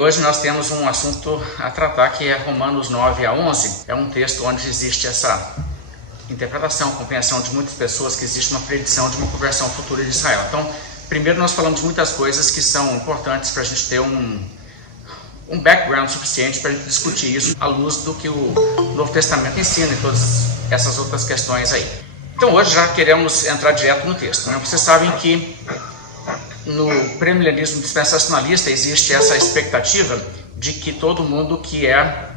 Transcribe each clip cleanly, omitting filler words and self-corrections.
Hoje nós temos um assunto a tratar que é Romanos 9 a 11. É um texto onde existe essa interpretação, compreensão de muitas pessoas que existe uma predição de uma conversão futura de Israel. Então, primeiro nós falamos muitas coisas que são importantes para a gente ter um background suficiente para a gente discutir isso à luz do que o Novo Testamento ensina e todas essas outras questões aí. Então hoje já queremos entrar direto no texto, né? Vocês sabem que no premilenismo dispensacionalista existe essa expectativa de que todo mundo que é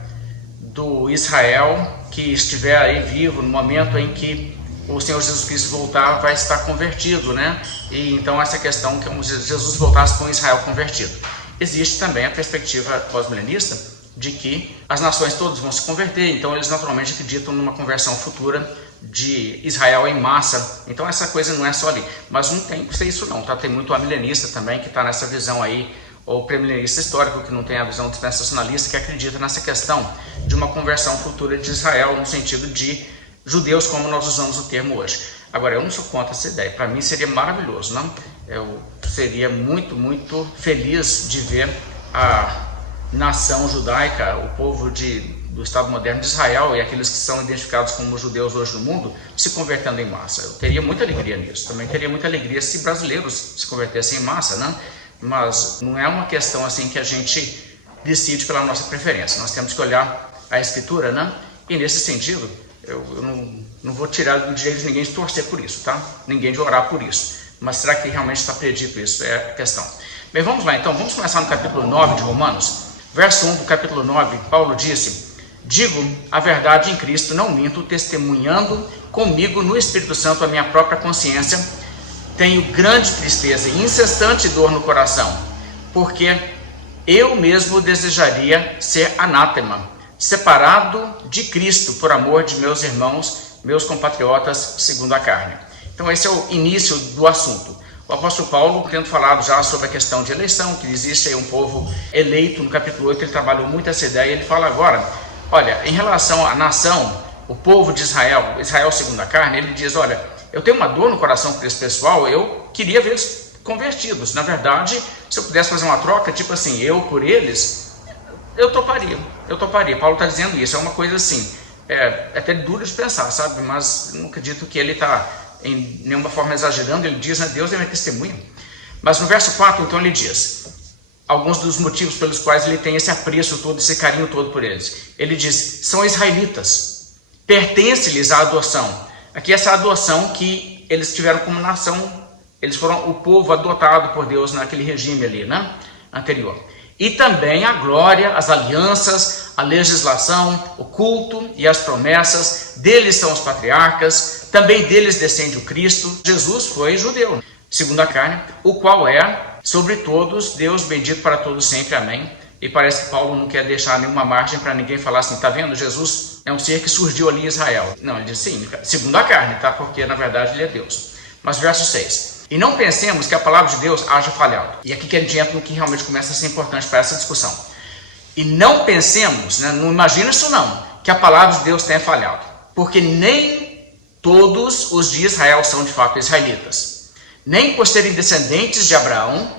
do Israel, que estiver aí vivo no momento em que o Senhor Jesus Cristo voltar, vai estar convertido, né? E então essa questão que Jesus voltasse com Israel convertido. Existe também a perspectiva pós-milenista de que as nações todas vão se converter, então eles naturalmente acreditam numa conversão futura de Israel em massa. Então essa coisa não é só ali, mas não tem que ser isso não, tá? Tem muito amilenista também que está nessa visão aí, ou premilenista histórico que não tem a visão dispensacionalista, que acredita nessa questão de uma conversão futura de Israel no sentido de judeus, como nós usamos o termo hoje. Agora, eu não sou contra essa ideia, para mim seria maravilhoso, não? Eu seria muito feliz de ver a nação judaica, o povo do Estado moderno de Israel e aqueles que são identificados como judeus hoje no mundo, se convertendo em massa. Eu teria muita alegria nisso. Também teria muita alegria se brasileiros se convertessem em massa, né? Mas não é uma questão assim que a gente decide pela nossa preferência. Nós temos que olhar a Escritura, né? E nesse sentido, eu não vou tirar do direito de ninguém de torcer por isso, tá? Ninguém de orar por isso. Mas será que realmente está predito isso? É a questão. Bem, vamos lá então. Vamos começar no capítulo 9 de Romanos. Verso 1 do capítulo 9, Paulo disse: digo a verdade em Cristo, não minto, testemunhando comigo no Espírito Santo a minha própria consciência. Tenho grande tristeza e incessante dor no coração, porque eu mesmo desejaria ser anátema, separado de Cristo por amor de meus irmãos, meus compatriotas segundo a carne. Então esse é o início do assunto. O apóstolo Paulo, tendo falado já sobre a questão de eleição, que existe aí um povo eleito, no capítulo 8 ele trabalhou muito essa ideia, ele fala agora, olha, em relação à nação, o povo de Israel, Israel segundo a carne, ele diz, olha, eu tenho uma dor no coração por esse pessoal, eu queria ver eles convertidos. Na verdade, se eu pudesse fazer uma troca, tipo assim, eu por eles, eu toparia. Paulo está dizendo isso, é uma coisa assim, até duro de pensar, sabe? Mas não acredito que ele está em nenhuma forma exagerando. Ele diz, né, Deus é minha testemunha. Mas no verso 4, então, ele diz alguns dos motivos pelos quais ele tem esse apreço todo, esse carinho todo por eles. Ele diz, são israelitas, pertence-lhes a adoção. Aqui essa adoção que eles tiveram como nação, eles foram o povo adotado por Deus naquele regime ali, né, anterior. E também a glória, as alianças, a legislação, o culto e as promessas, deles são os patriarcas, também deles descende o Cristo. Jesus foi judeu, segundo a carne, o qual é sobre todos Deus bendito para todos sempre, amém. E parece que Paulo não quer deixar nenhuma margem para ninguém falar assim, tá vendo, Jesus é um ser que surgiu ali em Israel. Não, ele diz sim, segundo a carne, tá? Porque na verdade ele é Deus. Mas verso 6, e não pensemos que a palavra de Deus haja falhado. E aqui que a gente entra no que realmente começa a ser importante para essa discussão. E não pensemos, né, não imagina isso não, que a palavra de Deus tenha falhado. Porque nem todos os de Israel são de fato israelitas. Nem por serem descendentes de Abraão,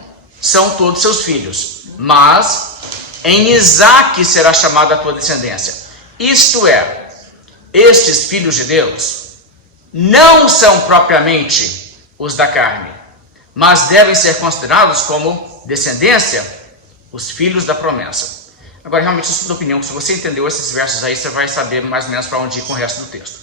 são todos seus filhos. Mas em Isaque será chamada a tua descendência. Isto é, estes filhos de Deus não são propriamente os da carne, mas devem ser considerados como descendência, os filhos da promessa. Agora, realmente, isso é da opinião, se você entendeu esses versos aí, você vai saber mais ou menos para onde ir com o resto do texto.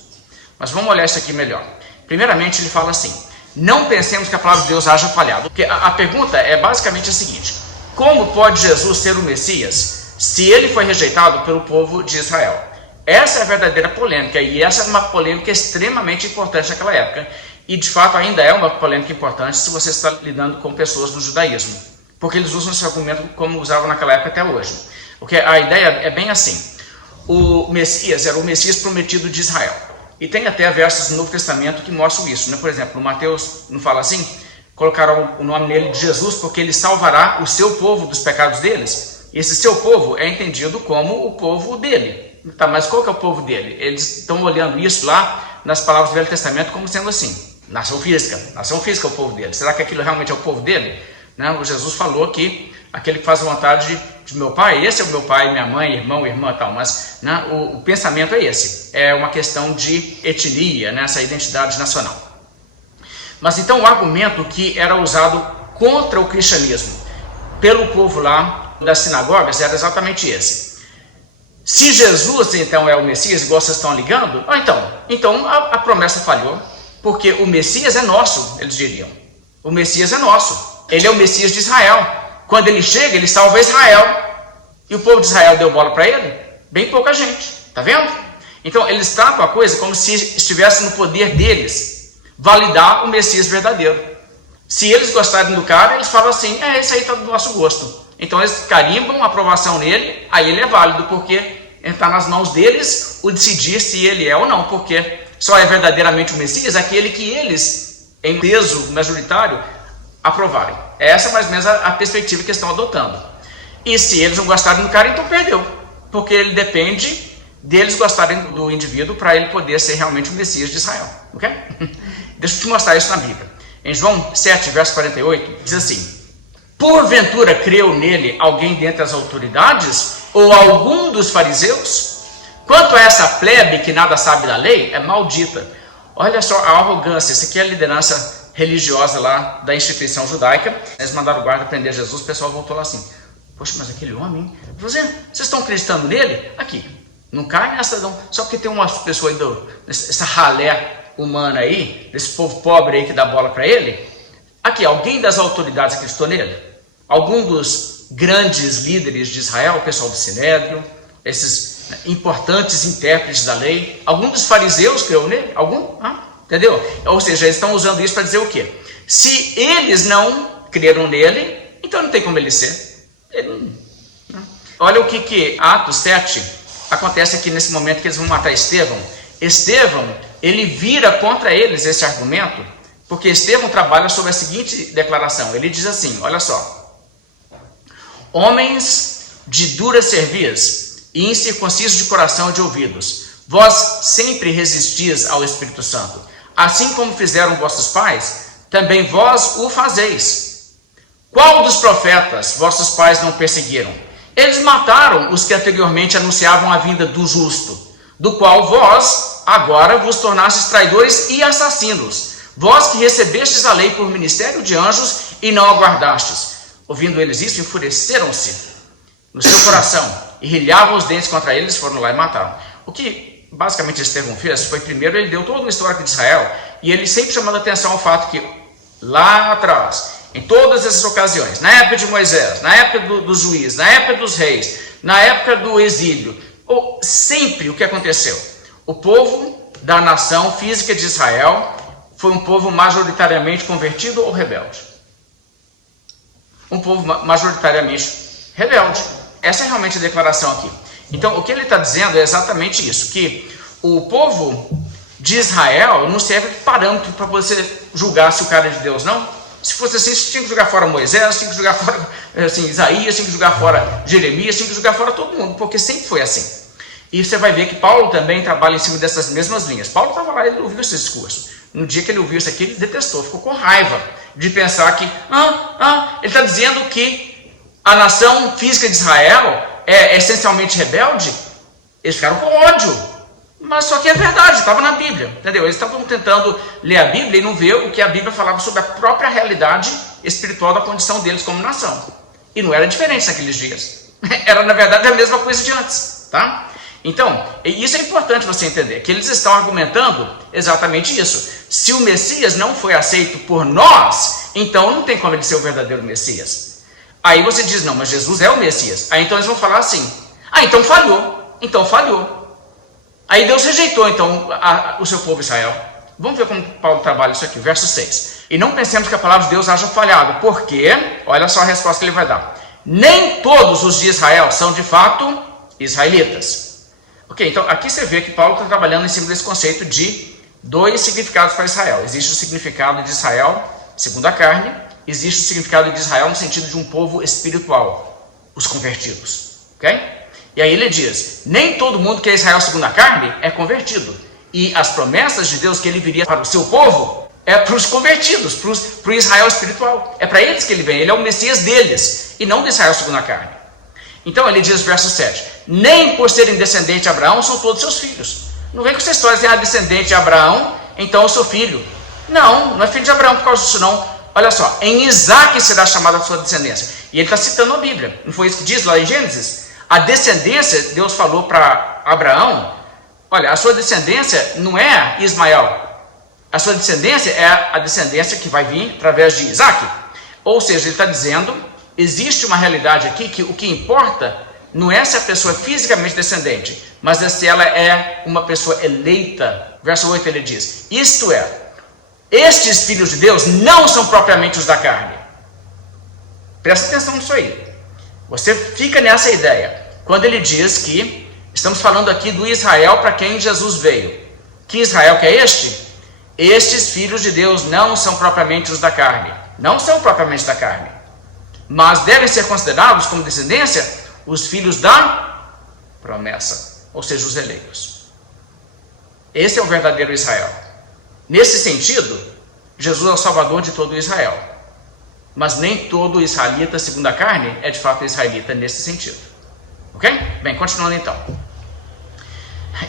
Mas vamos olhar isso aqui melhor. Primeiramente, ele fala assim, não pensemos que a palavra de Deus haja falhado. Porque a pergunta é basicamente a seguinte, como pode Jesus ser o Messias se ele foi rejeitado pelo povo de Israel? Essa é a verdadeira polêmica, e essa é uma polêmica extremamente importante naquela época. E de fato ainda é uma polêmica importante se você está lidando com pessoas do judaísmo. Porque eles usam esse argumento como usavam naquela época até hoje. Porque a ideia é bem assim, o Messias era o Messias prometido de Israel. E tem até versos no Novo Testamento que mostram isso, né? Por exemplo, no Mateus não fala assim, colocaram o nome nele de Jesus porque ele salvará o seu povo dos pecados deles. E esse seu povo é entendido como o povo dele. Tá, mas qual que é o povo dele? Eles estão olhando isso lá nas palavras do Velho Testamento como sendo assim, nação física é o povo dele. Será que aquilo realmente é o povo dele? Né? O Jesus falou que aquele que faz a vontade de meu pai, esse é o meu pai, minha mãe, irmão, irmã, tal, mas né, o pensamento é esse, é uma questão de etnia, né, essa identidade nacional. Mas então o argumento que era usado contra o cristianismo pelo povo lá das sinagogas era exatamente esse. Se Jesus então é o Messias, igual vocês estão ligando, então a promessa falhou, porque o Messias é nosso, eles diriam. O Messias é nosso, ele é o Messias de Israel. Quando ele chega, ele salva Israel. E o povo de Israel deu bola para ele? Bem pouca gente, tá vendo? Então eles tratam a coisa como se estivesse no poder deles validar o Messias verdadeiro. Se eles gostarem do cara, eles falam assim, esse aí está do nosso gosto. Então eles carimbam a aprovação nele, aí ele é válido, porque está nas mãos deles o decidir se ele é ou não, porque só é verdadeiramente o Messias aquele que eles, em peso majoritário, aprovarem. Essa é mais ou menos a perspectiva que estão adotando. E se eles não gostarem do cara, então perdeu, porque ele depende deles gostarem do indivíduo para ele poder ser realmente o Messias de Israel, ok? Deixa eu te mostrar isso na Bíblia. Em João 7, verso 48, diz assim: porventura creu nele alguém dentre as autoridades, ou algum dos fariseus? Quanto a essa plebe que nada sabe da lei, é maldita. Olha só a arrogância, isso aqui é a liderança religiosa lá da instituição judaica. Eles mandaram o guarda prender Jesus, o pessoal voltou lá assim, poxa, mas aquele homem, vocês estão acreditando nele? Aqui, não cai nessa não, só porque tem umas pessoas aí, essa ralé humana aí, desse povo pobre aí que dá bola para ele. Aqui, alguém das autoridades acreditou nele? Algum dos grandes líderes de Israel, o pessoal do Sinédrio, esses importantes intérpretes da lei, algum dos fariseus creu nele? Algum? Entendeu? Ou seja, eles estão usando isso para dizer o quê? Se eles não creram nele, então não tem como ele ser. Olha o que Atos 7 acontece aqui nesse momento que eles vão matar Estevão. Estevão, ele vira contra eles esse argumento, porque Estevão trabalha sobre a seguinte declaração. Ele diz assim, olha só: homens de dura cerviz e incircuncisos de coração e de ouvidos, vós sempre resistis ao Espírito Santo, assim como fizeram vossos pais, também vós o fazeis. Qual dos profetas vossos pais não perseguiram? Eles mataram os que anteriormente anunciavam a vinda do justo, do qual vós agora vos tornastes traidores e assassinos, vós que recebestes a lei por ministério de anjos e não aguardastes. Ouvindo eles isso, enfureceram-se no seu coração e rilhavam os dentes contra eles, foram lá e mataram. O que basicamente Estevão fez foi, primeiro, ele deu todo o histórico de Israel, e ele sempre chamando a atenção ao fato que lá atrás, em todas essas ocasiões, na época de Moisés, na época dos juízes, na época dos reis, na época do exílio, sempre o que aconteceu? O povo da nação física de Israel foi um povo majoritariamente convertido ou rebelde? Um povo majoritariamente rebelde. Essa é realmente a declaração aqui. Então, o que ele está dizendo é exatamente isso, que o povo de Israel não serve de parâmetro para você julgar se o cara é de Deus, não. Se fosse assim, você tinha que jogar fora Moisés, tinha que jogar fora Isaías, tinha que jogar fora Jeremias, tinha que jogar fora todo mundo, porque sempre foi assim. E você vai ver que Paulo também trabalha em cima dessas mesmas linhas. Paulo estava lá, ele ouviu esse discurso. No dia que ele ouviu isso aqui, ele detestou, ficou com raiva de pensar que, ele está dizendo que a nação física de Israel é essencialmente rebelde. Eles ficaram com ódio. Mas só que é verdade, estava na Bíblia, entendeu? Eles estavam tentando ler a Bíblia e não ver o que a Bíblia falava sobre a própria realidade espiritual da condição deles como nação. E não era diferente naqueles dias. Era, na verdade, a mesma coisa de antes, tá? Então, isso é importante você entender, que eles estão argumentando exatamente isso. Se o Messias não foi aceito por nós, então não tem como ele ser o verdadeiro Messias. Aí você diz, não, mas Jesus é o Messias. Aí então eles vão falar assim, então falhou. Aí Deus rejeitou então o seu povo Israel. Vamos ver como Paulo trabalha isso aqui, verso 6. E não pensemos que a palavra de Deus haja falhado, porque, olha só a resposta que ele vai dar. Nem todos os de Israel são de fato israelitas. Ok, então aqui você vê que Paulo está trabalhando em cima desse conceito de dois significados para Israel. Existe o significado de Israel segundo a carne, existe o significado de Israel no sentido de um povo espiritual, os convertidos. Ok? E aí ele diz, nem todo mundo que é Israel segundo a carne é convertido. E as promessas de Deus que ele viria para o seu povo é para os convertidos, para o Israel espiritual. É para eles que ele vem, ele é o Messias deles, e não do Israel segundo a carne. Então ele diz, verso 7, nem por serem descendentes de Abraão são todos seus filhos. Não vem com essa história de descendente de Abraão, então eu sou filho. Não, não é filho de Abraão por causa disso não. Olha só, em Isaac será chamada a sua descendência. E ele está citando a Bíblia. Não foi isso que diz lá em Gênesis? A descendência, Deus falou para Abraão, olha, a sua descendência não é Ismael. A sua descendência é a descendência que vai vir através de Isaac. Ou seja, ele está dizendo, existe uma realidade aqui que o que importa não é se a pessoa é fisicamente descendente, mas é se ela é uma pessoa eleita. Verso 8 ele diz, isto é, estes filhos de Deus não são propriamente os da carne. Presta atenção nisso aí. Você fica nessa ideia. Quando ele diz que, estamos falando aqui do Israel para quem Jesus veio. Que Israel que é este? Estes filhos de Deus não são propriamente os da carne. Não são propriamente da carne. Mas devem ser considerados como descendência os filhos da promessa. Ou seja, os eleitos. Esse é o verdadeiro Israel. Nesse sentido, Jesus é o salvador de todo Israel. Mas nem todo israelita, segundo a carne, é de fato israelita nesse sentido. Ok? Bem, continuando então.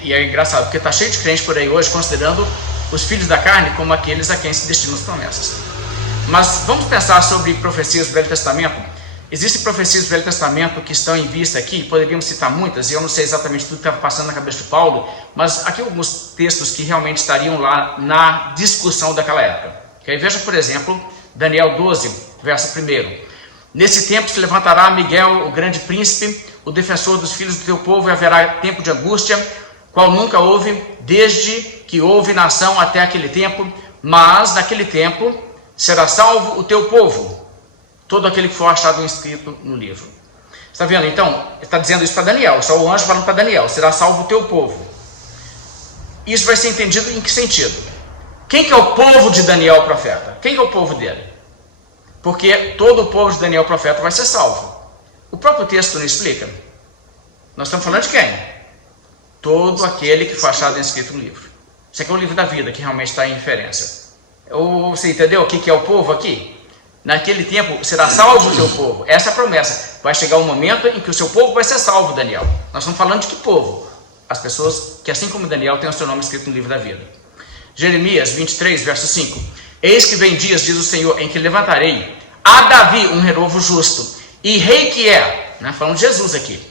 E é engraçado, porque está cheio de crente por aí hoje, considerando os filhos da carne como aqueles a quem se destinam as promessas. Mas vamos pensar sobre profecias do Velho Testamento. Existem profecias do Velho Testamento que estão em vista aqui, poderíamos citar muitas, e eu não sei exatamente tudo que estava passando na cabeça de Paulo, mas aqui alguns textos que realmente estariam lá na discussão daquela época. Okay? Veja, por exemplo, Daniel 12, verso 1. Nesse tempo se levantará Miguel, o grande príncipe, o defensor dos filhos do teu povo, e haverá tempo de angústia, qual nunca houve, desde que houve nação até aquele tempo, mas naquele tempo será salvo o teu povo, todo aquele que for achado inscrito no livro. Está vendo? Então, está dizendo isso para Daniel, só o anjo falando para Daniel, será salvo o teu povo. Isso vai ser entendido em que sentido? Quem que é o povo de Daniel, profeta? Quem que é o povo dele? Porque todo o povo de Daniel, profeta, vai ser salvo. O próprio texto não explica. Nós estamos falando de quem? Todo aquele que for achado inscrito no livro. Isso aqui é o livro da vida, que realmente está em inferência. Você entendeu o que é o povo aqui? Naquele tempo será salvo o teu povo. Essa é a promessa. Vai chegar um momento em que o seu povo vai ser salvo, Daniel. Nós estamos falando de que povo? As pessoas que, assim como Daniel, têm o seu nome escrito no livro da vida. Jeremias 23, verso 5. Eis que vem dias, diz o Senhor, em que levantarei a Davi um renovo justo, e rei que é, falando de Jesus aqui,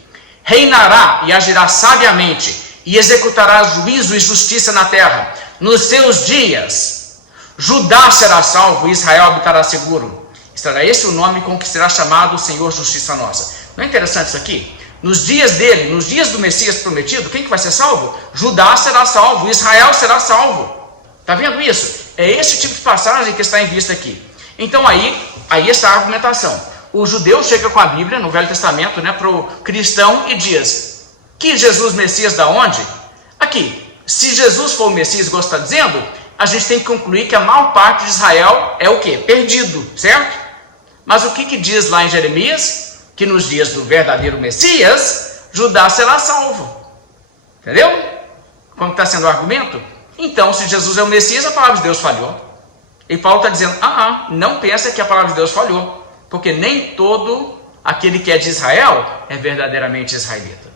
reinará e agirá sabiamente, e executará juízo e justiça na terra. Nos seus dias, Judá será salvo e Israel habitará seguro. Será esse o nome com que será chamado o Senhor Justiça Nossa. Não é interessante isso aqui? Nos dias dele, nos dias do Messias prometido, quem que vai ser salvo? Judá será salvo, Israel será salvo. Está vendo isso? É esse tipo de passagem que está em vista aqui. Então aí está a argumentação. O judeu chega com a Bíblia no Velho Testamento, para o cristão e diz, que Jesus Messias da onde? Aqui, se Jesus for o Messias, igual está dizendo, a gente tem que concluir que a maior parte de Israel é o quê? Perdido, certo? Mas o que diz lá em Jeremias? Que nos dias do verdadeiro Messias, Judá será salvo. Entendeu? Como está sendo o argumento? Então, se Jesus é o Messias, a palavra de Deus falhou. E Paulo está dizendo, não pensa que a palavra de Deus falhou, porque nem todo aquele que é de Israel é verdadeiramente israelita.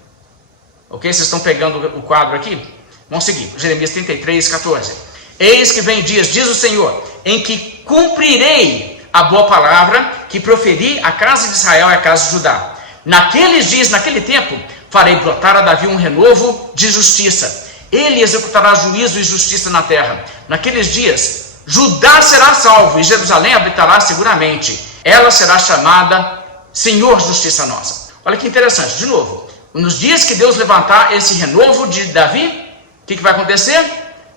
Ok? Vocês estão pegando o quadro aqui? Vamos seguir. Jeremias 33, 14. Eis que vem dias, diz o Senhor, em que cumprirei a boa palavra que proferi à casa de Israel e à casa de Judá. Naqueles dias, naquele tempo, farei brotar a Davi um renovo de justiça. Ele executará juízo e justiça na terra. Naqueles dias, Judá será salvo e Jerusalém habitará seguramente. Ela será chamada Senhor Justiça Nossa. Olha que interessante, de novo. Nos dias que Deus levantar esse renovo de Davi, o que vai acontecer?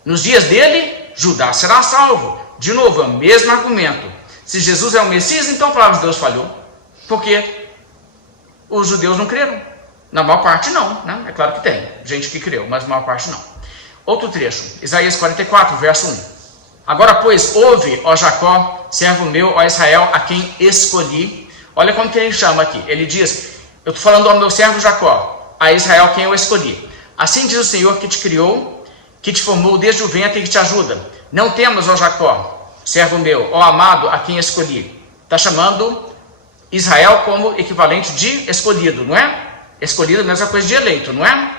Nos dias dele, Judá será salvo. De novo, é o mesmo argumento. Se Jesus é o Messias, então a palavra de Deus falhou. Porque os judeus não creram. Na maior parte não, É claro que tem gente que creu, mas na maior parte não. Outro trecho, Isaías 44, verso 1. Agora, pois, ouve, ó Jacó, servo meu, ó Israel, a quem escolhi. Olha como que ele chama aqui. Ele diz, eu estou falando ao meu servo Jacó, a Israel, quem eu escolhi. Assim diz o Senhor que te criou, que te formou desde o ventre e que te ajuda. Não temas, ó Jacó, servo meu, ó amado, a quem escolhi. Está chamando Israel como equivalente de escolhido, não é? Escolhido é a mesma coisa de eleito, não é?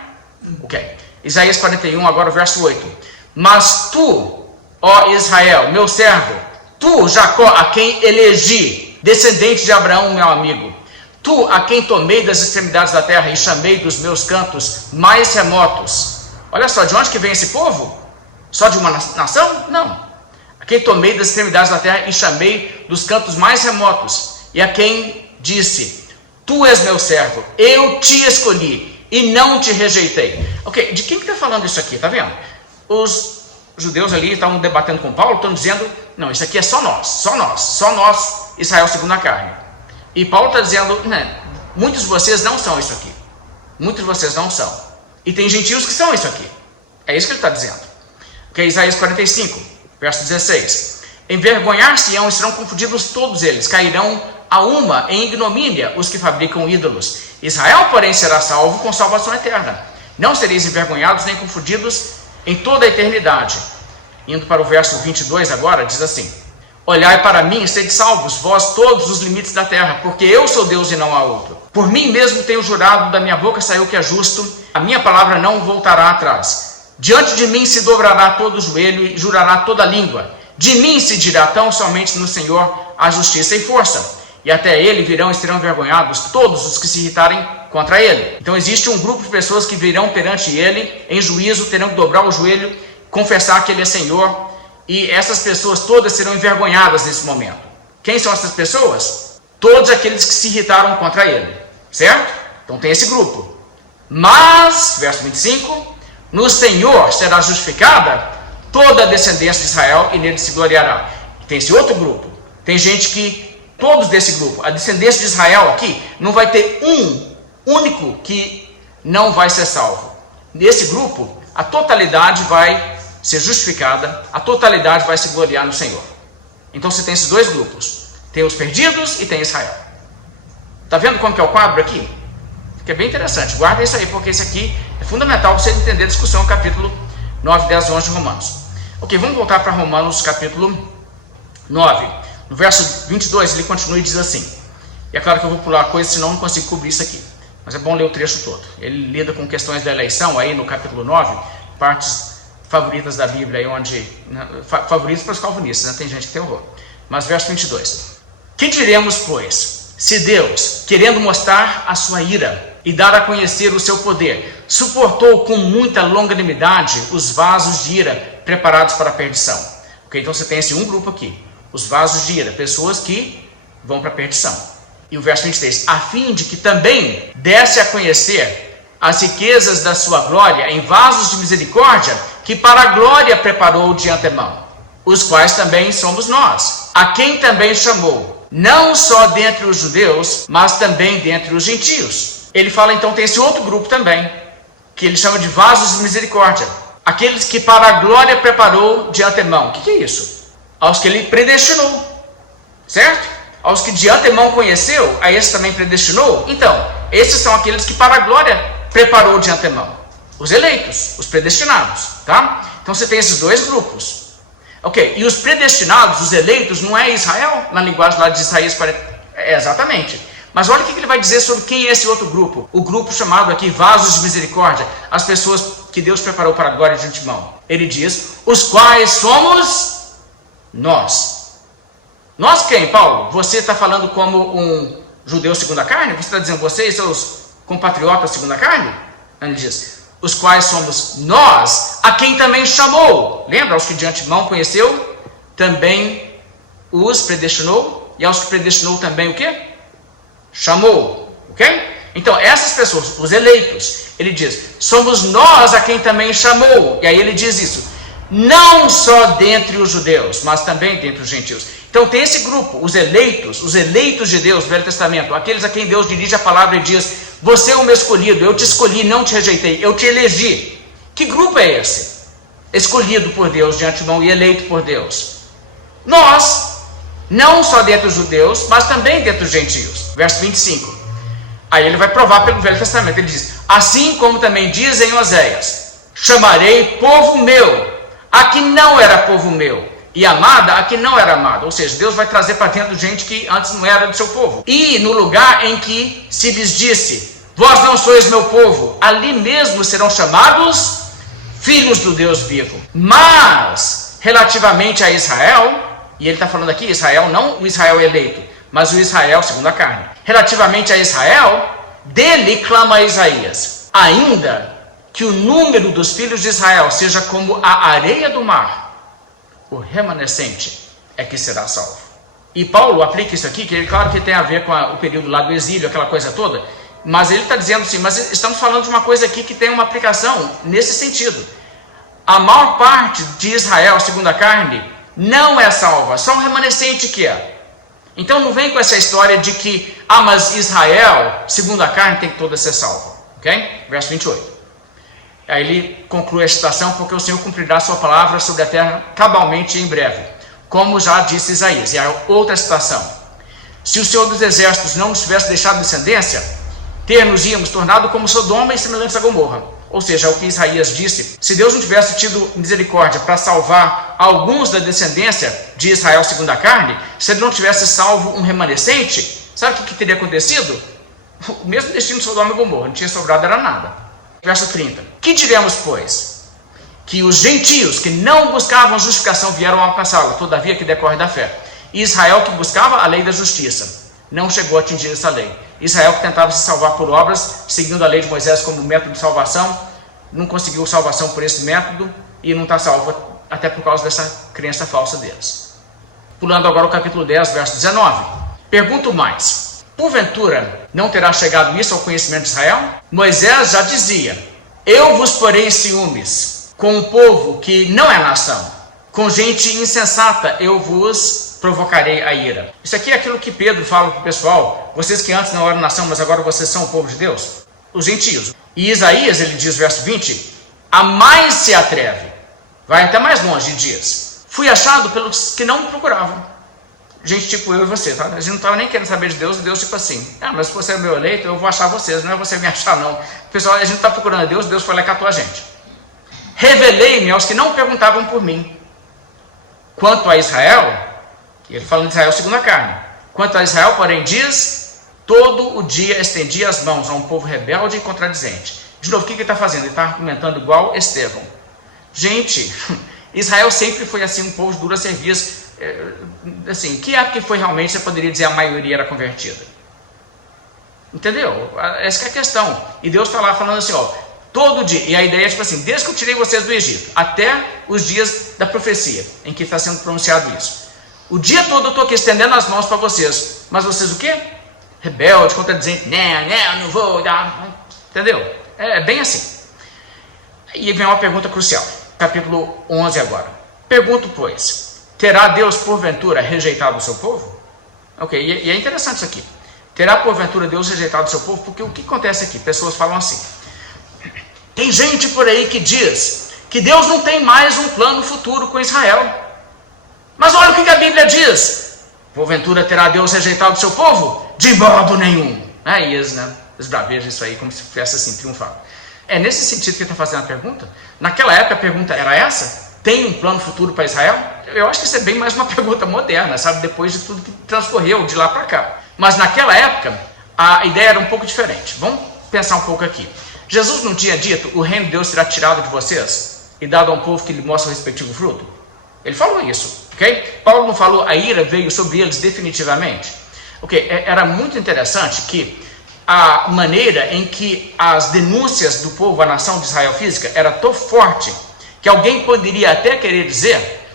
Ok. Isaías 41, agora o verso 8. Mas tu, ó Israel, meu servo, tu, Jacó, a quem elegi, descendente de Abraão, meu amigo, tu, a quem tomei das extremidades da terra e chamei dos meus cantos mais remotos. Olha só, de onde que vem esse povo? Só de uma nação? Não. A quem tomei das extremidades da terra e chamei dos cantos mais remotos. E a quem disse, tu és meu servo, eu te escolhi e não te rejeitei. Ok, de quem que está falando isso aqui? Está vendo? Os judeus ali estavam debatendo com Paulo, estão dizendo, não, isso aqui é só nós, Israel segundo a carne. E Paulo está dizendo, muitos de vocês não são isso aqui. Muitos de vocês não são. E tem gentios que são isso aqui. É isso que ele está dizendo. Ok, Isaías 45, verso 16. Envergonhar-se-ão e serão confundidos todos eles, cairão a uma em ignomínia os que fabricam ídolos. Israel, porém, será salvo com salvação eterna. Não sereis envergonhados nem confundidos em toda a eternidade. Indo para o verso 22 agora, diz assim: olhai para mim e sede salvos, vós todos os limites da terra, porque eu sou Deus e não há outro. Por mim mesmo tenho jurado, da minha boca saiu o que é justo, a minha palavra não voltará atrás. Diante de mim se dobrará todo o joelho e jurará toda a língua. De mim se dirá tão somente no Senhor a justiça e força. E até ele virão e serão envergonhados todos os que se irritarem contra ele. Então existe um grupo de pessoas que virão perante ele em juízo, terão que dobrar o joelho, confessar que ele é Senhor. E essas pessoas todas serão envergonhadas nesse momento. Quem são essas pessoas? Todos aqueles que se irritaram contra ele. Certo? Então tem esse grupo. Mas, verso 25, no Senhor será justificada toda a descendência de Israel e nele se gloriará. Tem esse outro grupo. Tem gente que, todos desse grupo, a descendência de Israel aqui, não vai ter um único que não vai ser salvo. Nesse grupo, a totalidade vai ser justificada, a totalidade vai se gloriar no Senhor. Então você tem esses dois grupos. Tem os perdidos e tem Israel. Está vendo como que é o quadro aqui? Que é bem interessante. Guarda isso aí, porque isso aqui é fundamental para você entender a discussão no capítulo 9, 10 e 11 de Romanos. Ok, vamos voltar para Romanos capítulo 9. No verso 22 ele continua e diz assim. E é claro que eu vou pular coisas, senão eu não consigo cobrir isso aqui. Mas é bom ler o trecho todo. Ele lida com questões da eleição aí no capítulo 9, partes favoritas da Bíblia, aí onde, favoritas para os calvinistas, tem gente que tem horror. Mas verso 22. Que diremos, pois? Se Deus, querendo mostrar a sua ira e dar a conhecer o seu poder, suportou com muita longanimidade os vasos de ira preparados para a perdição. Okay, então você tem esse um grupo aqui, os vasos de ira, pessoas que vão para a perdição. E o verso 23, a fim de que também desse a conhecer as riquezas da sua glória em vasos de misericórdia, que para a glória preparou de antemão, os quais também somos nós, a quem também chamou, não só dentre os judeus, mas também dentre os gentios. Ele fala então, tem esse outro grupo também, que ele chama de vasos de misericórdia, aqueles que para a glória preparou de antemão. O que é isso? Aos que ele predestinou, certo? Aos que de antemão conheceu, a esses também predestinou. Então, esses são aqueles que para a glória preparou de antemão. Os eleitos, os predestinados, tá? Então você tem esses dois grupos. Ok, e os predestinados, os eleitos, não é Israel? Na linguagem lá de Isaías 40. Exatamente. Mas olha o que ele vai dizer sobre quem é esse outro grupo. O grupo chamado aqui vasos de misericórdia. As pessoas que Deus preparou para a glória de antemão. Ele diz, os quais somos nós. Nós quem, Paulo? Você está falando como um judeu segundo a carne? Você está dizendo vocês, seus compatriotas segundo a carne? Ele diz, os quais somos nós, a quem também chamou. Lembra, aos que de antemão conheceu, também os predestinou, e aos que predestinou também o quê? Chamou, ok? Então, essas pessoas, os eleitos, ele diz, somos nós a quem também chamou. E aí ele diz isso, não só dentre os judeus, mas também dentre os gentios. Então tem esse grupo, os eleitos de Deus, do Velho Testamento, aqueles a quem Deus dirige a palavra e diz, você é o meu escolhido, eu te escolhi, não te rejeitei, eu te elegi. Que grupo é esse? Escolhido por Deus de antemão e eleito por Deus. Nós, não só dentre os judeus, mas também dentre os gentios. Verso 25. Aí ele vai provar pelo Velho Testamento, ele diz, assim como também diz em Oséias, chamarei povo meu, a que não era povo meu, e amada a que não era amada. Ou seja, Deus vai trazer para dentro gente que antes não era do seu povo. E no lugar em que se lhes disse, vós não sois meu povo, ali mesmo serão chamados filhos do Deus vivo. Mas, relativamente a Israel, e ele está falando aqui, Israel, não o Israel eleito, mas o Israel segundo a carne. Relativamente a Israel, dele clama Isaías, ainda que o número dos filhos de Israel seja como a areia do mar, o remanescente é que será salvo. E Paulo aplica isso aqui, que claro que tem a ver com o período lá do exílio, aquela coisa toda, mas ele está dizendo assim, mas estamos falando de uma coisa aqui que tem uma aplicação nesse sentido. A maior parte de Israel, segundo a carne, não é salva, só um remanescente que é. Então não vem com essa história de que, mas Israel, segundo a carne, tem que toda ser salva. Ok? Verso 28. Aí ele conclui a citação, porque o Senhor cumprirá sua palavra sobre a terra cabalmente em breve, como já disse Isaías. E a outra citação. Se o Senhor dos Exércitos não nos tivesse deixado descendência, ter-nos-íamos tornado como Sodoma e semelhantes a Gomorra. Ou seja, é o que Isaías disse. Se Deus não tivesse tido misericórdia para salvar alguns da descendência de Israel segundo a carne, se ele não tivesse salvo um remanescente, sabe o que teria acontecido? O mesmo destino de Sodoma e Gomorra, não tinha sobrado era nada. Verso 30. Que diremos, pois? Que os gentios que não buscavam justificação vieram alcançá-la, todavia que decorre da fé. E Israel que buscava a lei da justiça não chegou a atingir essa lei. Israel que tentava se salvar por obras, seguindo a lei de Moisés como método de salvação, não conseguiu salvação por esse método e não está salvo até por causa dessa crença falsa deles. Pulando agora o capítulo 10, verso 19. Pergunto mais. Porventura, não terá chegado isso ao conhecimento de Israel? Moisés já dizia, eu vos porei em ciúmes com um povo que não é nação, com gente insensata eu vos provocarei a ira. Isso aqui é aquilo que Pedro fala para o pessoal, vocês que antes não eram nação, mas agora vocês são o povo de Deus, os gentios. E Isaías, ele diz, verso 20, a mais se atreve, vai até mais longe, diz, fui achado pelos que não me procuravam. Gente tipo eu e você, tá? A gente não estava nem querendo saber de Deus, e Deus tipo assim, mas se você é meu eleito, eu vou achar vocês, não é você me achar não. Pessoal, a gente está procurando a Deus, Deus foi lá e catou a gente. Revelei-me aos que não perguntavam por mim. Quanto a Israel, ele falando de Israel segundo a carne, quanto a Israel, porém, diz, todo o dia estendi as mãos a um povo rebelde e contradizente. De novo, o que ele está fazendo? Ele está argumentando igual Estevão. Gente, Israel sempre foi assim, um povo de dura serviço. Assim, que época que foi realmente, você poderia dizer a maioria era convertida? Entendeu? Essa que é a questão. E Deus está lá falando assim, todo dia, e a ideia é tipo assim, desde que eu tirei vocês do Egito, até os dias da profecia, em que está sendo pronunciado isso. O dia todo eu estou aqui estendendo as mãos para vocês, mas vocês o quê? Rebelde, contradizente, não vou dar, entendeu? É bem assim. E vem uma pergunta crucial, capítulo 11 agora. Pergunto, pois, terá Deus, porventura, rejeitado o seu povo? Ok, e é interessante isso aqui. Terá, porventura, Deus rejeitado o seu povo? Porque o que acontece aqui? Pessoas falam assim. Tem gente por aí que diz que Deus não tem mais um plano futuro com Israel. Mas olha o que a Bíblia diz. Porventura, terá Deus rejeitado o seu povo? De modo nenhum. E eles bravejam isso aí como se fosse assim, triunfar. É nesse sentido que ele está fazendo a pergunta? Naquela época a pergunta era essa? Tem um plano futuro para Israel? Eu acho que isso é bem mais uma pergunta moderna, sabe? Depois de tudo que transcorreu de lá para cá. Mas naquela época, a ideia era um pouco diferente. Vamos pensar um pouco aqui. Jesus não tinha dito, o reino de Deus será tirado de vocês e dado a um povo que lhe mostra o respectivo fruto? Ele falou isso, ok? Paulo não falou, a ira veio sobre eles definitivamente? Ok, era muito interessante que a maneira em que as denúncias do povo à nação de Israel física era tão forte que alguém poderia até querer dizer,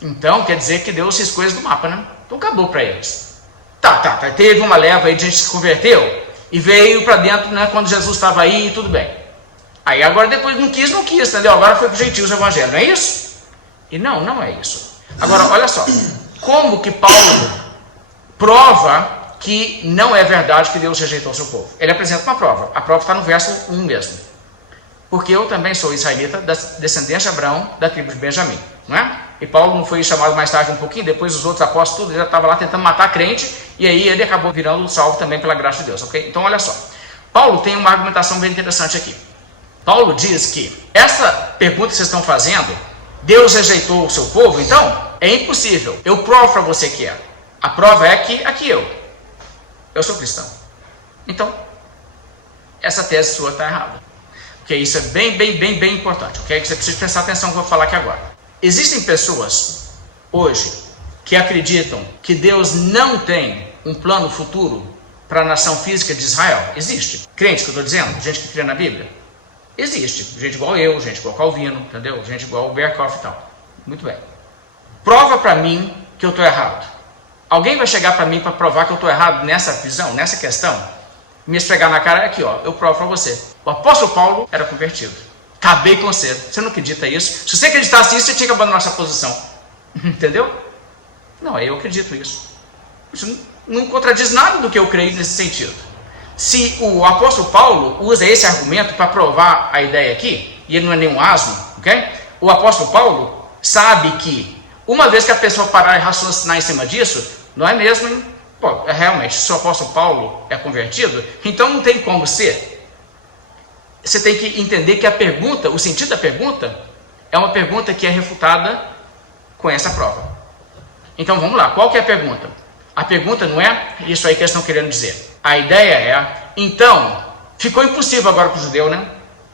então quer dizer que Deus fez coisas do mapa, né? Então acabou para eles. Teve uma leva aí de gente que se converteu e veio para dentro, né, quando Jesus estava aí e tudo bem. Aí agora depois não quis, entendeu? Agora foi para os gentios o evangelho, não é isso? E não é isso. Agora, olha só, como que Paulo prova que não é verdade que Deus rejeitou o seu povo? Ele apresenta uma prova, a prova está no verso 1 mesmo. Porque eu também sou israelita, da descendência de Abraão, da tribo de Benjamim, não é? E Paulo não foi chamado mais tarde um pouquinho, depois os outros apóstolos, ele já estava lá tentando matar a crente, e aí ele acabou virando salvo também pela graça de Deus, ok? Então olha só, Paulo tem uma argumentação bem interessante aqui. Paulo diz que essa pergunta que vocês estão fazendo, Deus rejeitou o seu povo, então, É impossível. Eu provo para você que é. A prova é que aqui eu sou cristão. Então, essa tese sua está errada. Porque isso é bem importante. Ok? Você precisa prestar atenção no que eu vou falar aqui agora. Existem pessoas hoje que acreditam que Deus não tem um plano futuro para a nação física de Israel. Existe. Crente que eu estou dizendo, gente que crê na Bíblia. Existe. Gente igual eu, gente igual Calvino, entendeu? Gente igual o Berkhoff e tal. Muito bem. Prova para mim que eu estou errado. Alguém vai chegar para mim para provar que eu estou errado nessa visão, nessa questão? Me esfregar na cara aqui, ó. Eu provo para você. O apóstolo Paulo era convertido. Acabei com você. Você não acredita isso? Se você acreditasse isso, você tinha que abandonar essa posição. Entendeu? Não, eu acredito isso. Isso não contradiz nada do que eu creio nesse sentido. Se o apóstolo Paulo usa esse argumento para provar a ideia aqui, e ele não é nenhum asno, ok? O apóstolo Paulo sabe que uma vez que a pessoa parar e raciocinar em cima disso, não é mesmo, hein? Pô, realmente, se o apóstolo Paulo é convertido, então não tem como ser. Você tem que entender que a pergunta, o sentido da pergunta, é uma pergunta que é refutada com essa prova. Então vamos lá, qual que é a pergunta? A pergunta não é isso aí que eles estão querendo dizer. A ideia é, então, ficou impossível agora para o judeu, né?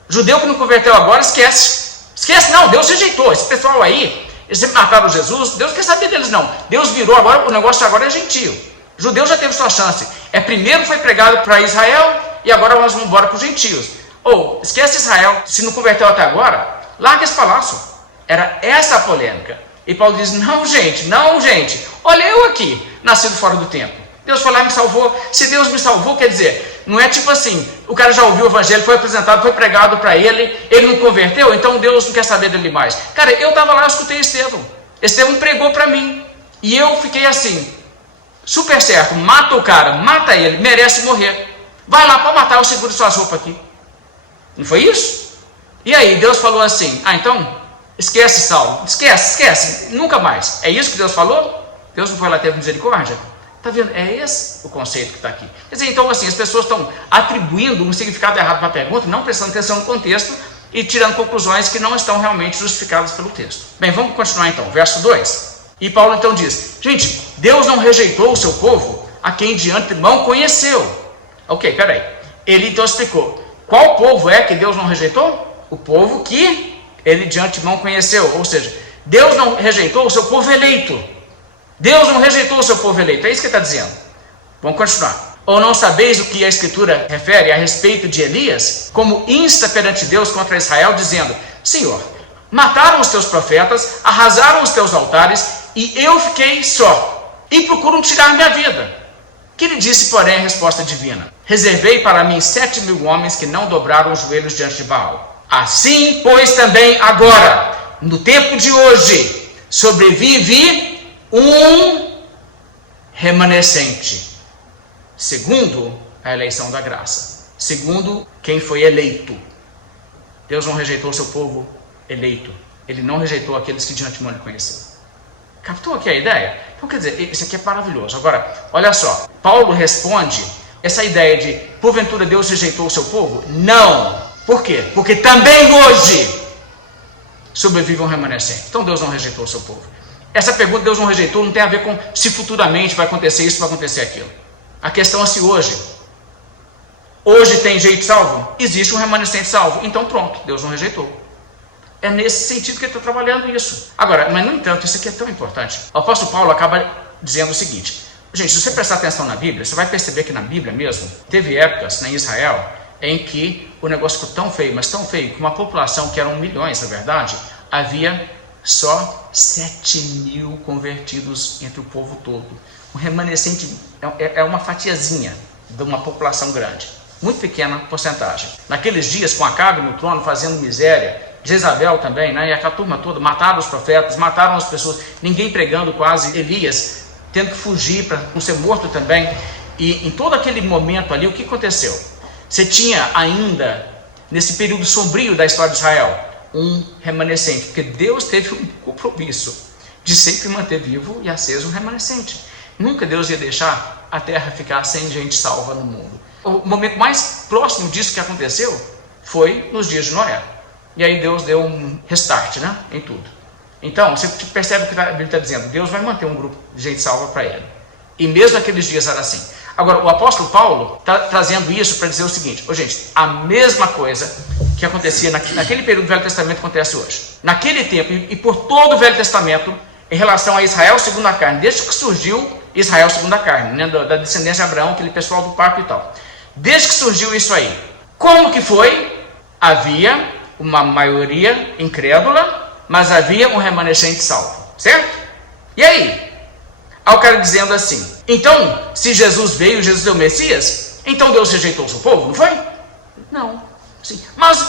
Judeu que não converteu agora, esquece. Esquece não, Deus rejeitou. Esse pessoal aí, eles sempre mataram Jesus, Deus quer saber deles não. Deus virou agora, o negócio agora é gentio. Judeu já teve sua chance. Primeiro foi pregado para Israel e agora nós vamos embora para os gentios. Ou, esquece Israel, se não converteu até agora, larga esse palácio. Era essa a polêmica. E Paulo diz, não gente, olha eu aqui, nascido fora do tempo. Deus foi lá e me salvou. Se Deus me salvou, quer dizer, não é tipo assim, o cara já ouviu o evangelho, foi apresentado, foi pregado para ele não converteu, então Deus não quer saber dele mais. Cara, eu estava lá, eu escutei Estevão pregou para mim, e eu fiquei assim, super certo, mata o cara, mata ele, merece morrer. Vai lá, pode matar, eu seguro suas roupas aqui. Não foi isso? E aí, Deus falou assim, então, esquece Saulo, esquece, nunca mais. É isso que Deus falou? Deus não foi lá ter misericórdia? Está vendo? É esse o conceito que está aqui. Quer dizer, então assim, as pessoas estão atribuindo um significado errado para a pergunta, não prestando atenção no contexto e tirando conclusões que não estão realmente justificadas pelo texto. Bem, vamos continuar então, verso 2. E Paulo então diz, gente, Deus não rejeitou o seu povo a quem de antemão conheceu. Ok, peraí. Ele então explicou, qual povo é que Deus não rejeitou? O povo que ele de antemão conheceu, ou seja, Deus não rejeitou o seu povo eleito. Deus não rejeitou o seu povo eleito, é isso que ele está dizendo. Vamos continuar. Ou não sabeis o que a Escritura refere a respeito de Elias, como insta perante Deus contra Israel, dizendo, Senhor, mataram os teus profetas, arrasaram os teus altares, e eu fiquei só, e procuram tirar minha vida. Que lhe disse, porém, a resposta divina, reservei para mim 7.000 homens que não dobraram os joelhos diante de Baal. Assim, pois, também agora, no tempo de hoje, sobrevive um remanescente, segundo a eleição da graça, segundo quem foi eleito. Deus não rejeitou o seu povo eleito, ele não rejeitou aqueles que de antemão ele conheceu. Captou aqui a ideia? Então quer dizer, isso aqui é maravilhoso. Agora, olha só, Paulo responde essa ideia de, porventura Deus rejeitou o seu povo? Não! Por quê? Porque também hoje sobrevive um remanescente. Então Deus não rejeitou o seu povo. Essa pergunta Deus não rejeitou não tem a ver com se futuramente vai acontecer isso, vai acontecer aquilo. A questão é se hoje. Hoje tem gente salvo? Existe um remanescente salvo. Então pronto, Deus não rejeitou. É nesse sentido que ele está trabalhando isso. Agora, mas no entanto, isso aqui é tão importante. O apóstolo Paulo acaba dizendo o seguinte. Gente, se você prestar atenção na Bíblia, você vai perceber que na Bíblia mesmo, teve épocas em Israel em que o negócio ficou tão feio, mas tão feio, que uma população que eram milhões, na verdade, havia só 7.000 convertidos entre o povo todo. O remanescente é uma fatiazinha de uma população grande, muito pequena porcentagem. Naqueles dias, com Acabe no trono, fazendo miséria, Jezabel também, né? E a turma toda, mataram os profetas, mataram as pessoas, ninguém pregando quase, Elias tendo que fugir para não ser morto também. E em todo aquele momento ali, o que aconteceu? Você tinha ainda, nesse período sombrio da história de Israel, um remanescente, porque Deus teve um compromisso de sempre manter vivo e aceso um remanescente. Nunca Deus ia deixar a terra ficar sem gente salva no mundo. O momento mais próximo disso que aconteceu foi nos dias de Noé. E aí Deus deu um restart, né, em tudo. Então, você percebe o que a Bíblia está dizendo. Deus vai manter um grupo de gente salva para ele. E mesmo naqueles dias era assim. Agora, o apóstolo Paulo está trazendo isso para dizer o seguinte: gente, a mesma coisa que acontecia naquele período do Velho Testamento acontece hoje. Naquele tempo, e por todo o Velho Testamento, em relação a Israel segundo a carne, desde que surgiu Israel segundo a carne, né, da descendência de Abraão, aquele pessoal do pacto e tal. Desde que surgiu isso aí, como que foi? Havia uma maioria incrédula, mas havia um remanescente salvo, certo? E aí? Ao cara dizendo assim: então, se Jesus veio, Jesus é o Messias, então Deus rejeitou o seu povo, não foi? Não. Sim. Mas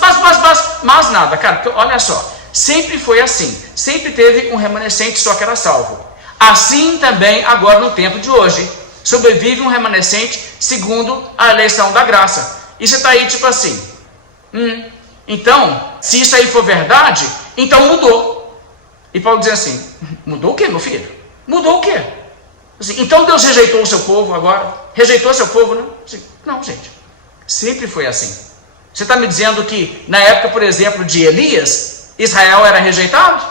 nada, cara, porque olha só, sempre foi assim, sempre teve um remanescente só que era salvo. Assim também agora no tempo de hoje, sobrevive um remanescente segundo a eleição da graça. E você está aí tipo assim, então, se isso aí for verdade, então mudou. E Paulo diz assim: mudou o quê, meu filho? Mudou o quê? Assim, então Deus rejeitou o seu povo agora? Rejeitou o seu povo, não? Assim, não, gente. Sempre foi assim. Você está me dizendo que na época, por exemplo, de Elias, Israel era rejeitado?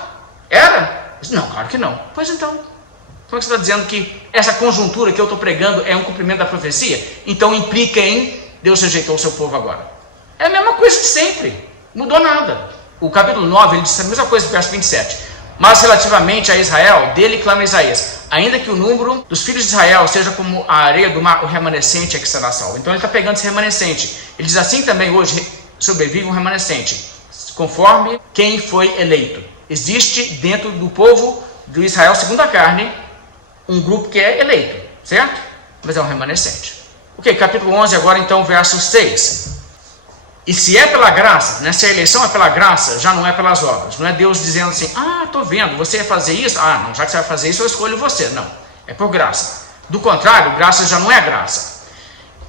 Era? Não, claro que não. Pois então, como é que você está dizendo que essa conjuntura que eu estou pregando é um cumprimento da profecia? Então implica em Deus rejeitou o seu povo agora. É a mesma coisa de sempre. Mudou nada. O capítulo 9, ele diz a mesma coisa no verso 27. Mas relativamente a Israel, dele clama Isaías: ainda que o número dos filhos de Israel seja como a areia do mar, o remanescente é que será salvo. Então ele está pegando esse remanescente. Ele diz assim também: hoje sobrevive um remanescente, conforme quem foi eleito. Existe dentro do povo do Israel segundo a carne um grupo que é eleito, certo? Mas é um remanescente. Ok, capítulo 11 agora então, verso 6. E se é pela graça, né, se a eleição é pela graça, já não é pelas obras. Não é Deus dizendo assim: estou vendo, você vai fazer isso? Não, já que você vai fazer isso, eu escolho você. Não, é por graça. Do contrário, graça já não é graça.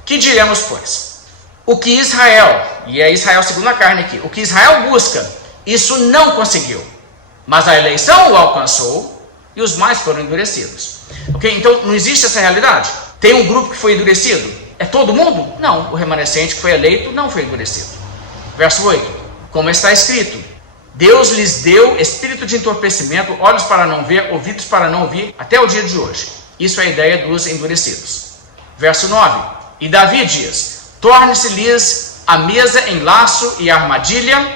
Que diremos, pois? O que Israel, e é Israel segundo a carne aqui, o que Israel busca, isso não conseguiu. Mas a eleição o alcançou e os mais foram endurecidos. Ok, então não existe essa realidade? Tem um grupo que foi endurecido? É todo mundo? Não, o remanescente que foi eleito não foi endurecido. Verso 8: como está escrito: Deus lhes deu espírito de entorpecimento, olhos para não ver, ouvidos para não ouvir, até o dia de hoje. Isso é a ideia dos endurecidos. Verso 9: e Davi diz: torne-se-lhes a mesa em laço e armadilha,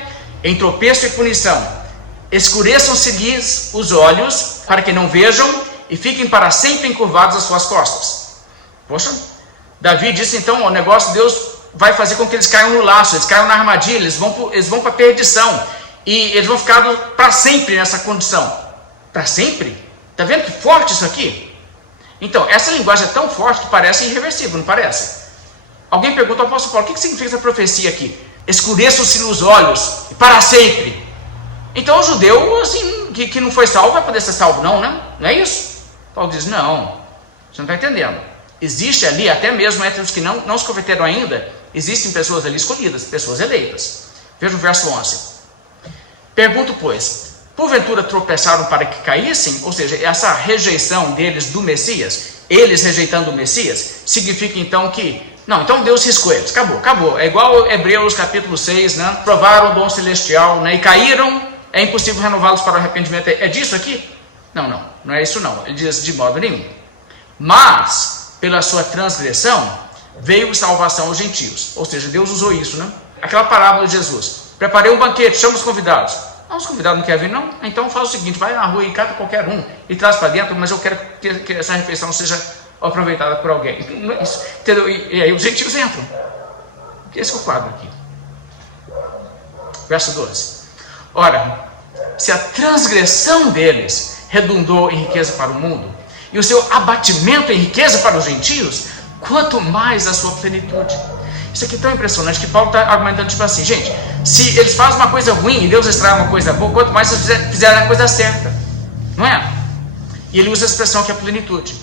em tropeço e punição. Escureçam-se-lhes os olhos, para que não vejam, e fiquem para sempre encurvados as suas costas. Poxa, Davi disse então: o negócio, Deus vai fazer com que eles caiam no laço, eles caiam na armadilha, eles vão para a perdição, e eles vão ficar para sempre nessa condição. Para sempre? Está vendo que forte isso aqui? Então, essa linguagem é tão forte que parece irreversível, não parece? Alguém pergunta ao apóstolo Paulo: o que significa essa profecia aqui? Escureçam-se os olhos, e para sempre. Então o judeu, assim, que não foi salvo, vai poder ser salvo não, né? Não é isso? Paulo diz: não, você não está entendendo. Existe ali, até mesmo entre os que não se converteram ainda, existem pessoas ali escolhidas, pessoas eleitas. Veja o verso 11. Pergunto, pois, porventura tropeçaram para que caíssem? Ou seja, essa rejeição deles do Messias, eles rejeitando o Messias, significa então que, não, então Deus riscou eles, acabou. É igual Hebreus capítulo 6, né? Provaram o dom celestial, né? E caíram, é impossível renová-los para o arrependimento. É disso aqui? Não é isso não. Ele diz: de modo nenhum. Mas pela sua transgressão, veio salvação aos gentios. Ou seja, Deus usou isso, né? Aquela parábola de Jesus: preparei um banquete, chama os convidados. Os convidados não querem vir, não? Então faz o seguinte: vai na rua e cata qualquer um e traz para dentro, mas eu quero que essa refeição seja aproveitada por alguém. Não é isso, entendeu? E aí os gentios entram. Esse é o quadro aqui. Verso 12. Ora, se a transgressão deles redundou em riqueza para o mundo, e o seu abatimento em riqueza para os gentios, quanto mais a sua plenitude. Isso aqui é tão impressionante que Paulo está argumentando tipo assim: gente, se eles fazem uma coisa ruim e Deus extrai uma coisa boa, quanto mais vocês fizerem a coisa certa, não é? E ele usa a expressão que é plenitude.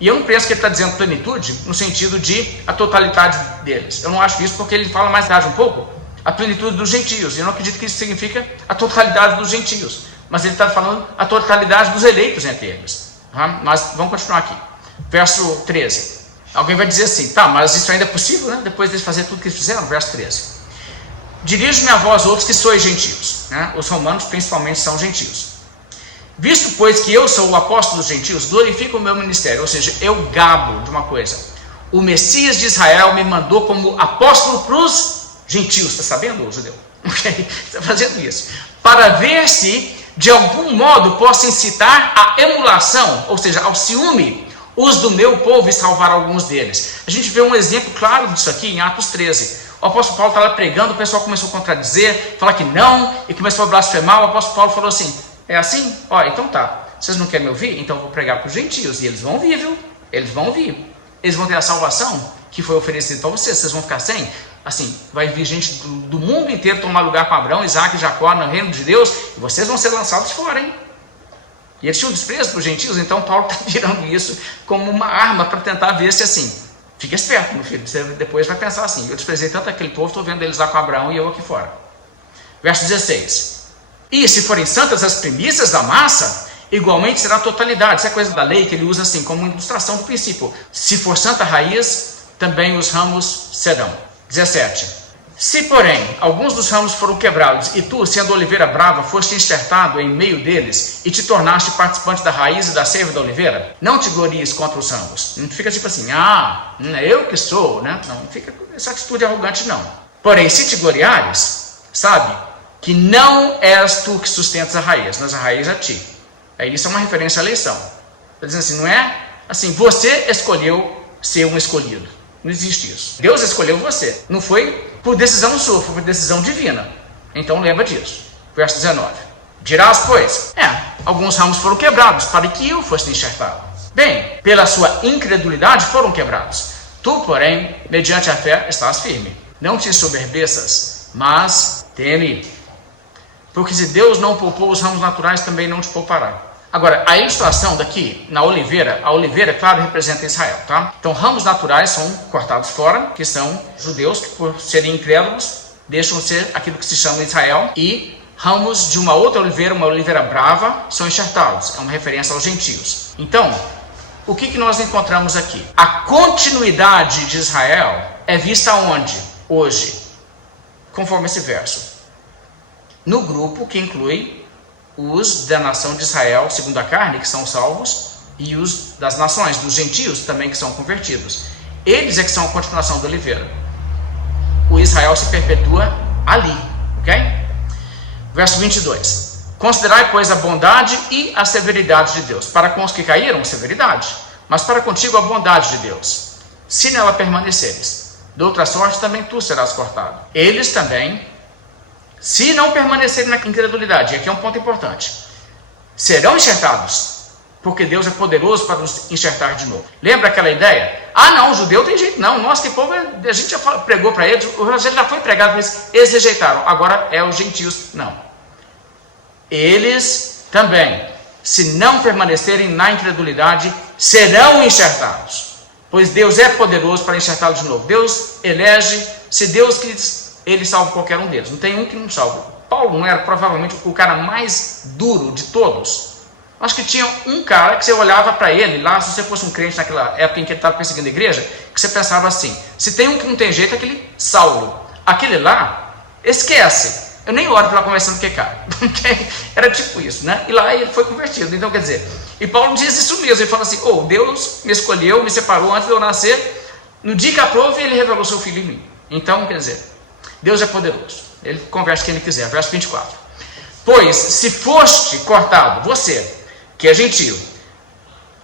E eu não penso que ele está dizendo plenitude no sentido de a totalidade deles. Eu não acho isso, porque ele fala mais tarde um pouco a plenitude dos gentios. Eu não acredito que isso significa a totalidade dos gentios, mas ele está falando a totalidade dos eleitos entre eles. Mas vamos continuar aqui. Verso 13. Alguém vai dizer assim: tá, mas isso ainda é possível, né? Depois de fazer tudo que eles fizeram. Verso 13. Dirijo-me a vós outros que sois gentios, né? Os romanos principalmente são gentios. Visto, pois, que eu sou o apóstolo dos gentios, glorifico o meu ministério. Ou seja, eu gabo de uma coisa. O Messias de Israel me mandou como apóstolo para os gentios. Está sabendo, judeu? Está fazendo isso. Para ver se, de algum modo, posso incitar a emulação, ou seja, ao ciúme, os do meu povo e salvar alguns deles. A gente vê um exemplo claro disso aqui em Atos 13. O apóstolo Paulo está lá pregando, o pessoal começou a contradizer, falar que não, e começou a blasfemar. O apóstolo Paulo falou assim, é assim? Ó, então tá, vocês não querem me ouvir? Então eu vou pregar para os gentios, e eles vão ouvir, viu? Eles vão ouvir. Eles vão ter a salvação que foi oferecida para vocês, vocês vão ficar sem? Assim, vai vir gente do mundo inteiro tomar lugar com Abraão, Isaac e Jacó no reino de Deus, e vocês vão ser lançados fora, hein? E eles tinham desprezo para os gentios, então Paulo está virando isso como uma arma para tentar ver se assim, fica esperto, meu filho, você depois vai pensar assim, eu desprezei tanto aquele povo, estou vendo eles lá com Abraão e eu aqui fora. Verso 16. E se forem santas as primícias da massa, igualmente será a totalidade. Isso é coisa da lei que ele usa assim, como ilustração do princípio. Se for santa a raiz, também os ramos serão. 17. Se, porém, alguns dos ramos foram quebrados, e tu, sendo oliveira brava, foste enxertado em meio deles, e te tornaste participante da raiz e da seiva da oliveira, não te glories contra os ramos. Não fica tipo assim, eu que sou, né? Não fica com essa atitude arrogante, não. Porém, se te gloriares, sabe, que não és tu que sustentas a raiz, mas a raiz a ti. Isso é uma referência à eleição. Está dizendo assim, não é assim, você escolheu ser um escolhido. Não existe isso. Deus escolheu você. Não foi por decisão sua, foi por decisão divina. Então lembra disso. Verso 19. Dirás, pois, alguns ramos foram quebrados, para que eu fosse enxertado. Bem, pela sua incredulidade foram quebrados. Tu, porém, mediante a fé, estás firme. Não te ensoberbeças, mas teme. Porque se Deus não poupou os ramos naturais, também não te poupará. Agora, a ilustração daqui, na oliveira, a oliveira, claro, representa Israel, tá? Então, ramos naturais são cortados fora, que são judeus, que por serem incrédulos, deixam de ser aquilo que se chama Israel, e ramos de uma outra oliveira, uma oliveira brava, são enxertados. É uma referência aos gentios. Então, o que nós encontramos aqui? A continuidade de Israel é vista onde? Hoje, conforme esse verso. No grupo que inclui os da nação de Israel, segundo a carne, que são salvos, e os das nações, dos gentios também, que são convertidos. Eles é que são a continuação da oliveira. O Israel se perpetua ali, ok? Verso 22. Considerai, pois, a bondade e a severidade de Deus. Para com os que caíram, severidade, mas para contigo a bondade de Deus. Se nela permaneceres, de outra sorte também tu serás cortado. Eles também, se não permanecerem na incredulidade, e aqui é um ponto importante, serão enxertados, porque Deus é poderoso para nos enxertar de novo. Lembra aquela ideia? Não, o judeu tem jeito não, nossa, que povo, a gente já pregou para eles, o evangelho já foi pregado para eles, eles rejeitaram, agora é os gentios, não. Eles também, se não permanecerem na incredulidade, serão enxertados, pois Deus é poderoso para enxertá-los de novo. Deus elege, se Deus quis, ele salva qualquer um deles. Não tem um que não salva. Paulo não era provavelmente o cara mais duro de todos. Acho que tinha um cara que você olhava para ele lá, se você fosse um crente naquela época em que ele estava perseguindo a igreja, que você pensava assim, se tem um que não tem jeito, é aquele Saulo. Aquele lá, esquece. Eu nem oro pela conversão do que cara. Era tipo isso, né? E lá ele foi convertido. Então, quer dizer, e Paulo diz isso mesmo. Ele fala assim, Deus me escolheu, me separou antes de eu nascer. No dia que aprove, ele revelou seu filho em mim. Então, quer dizer, Deus é poderoso. Ele converte quem ele quiser. Verso 24. Pois, se foste cortado, você, que é gentio,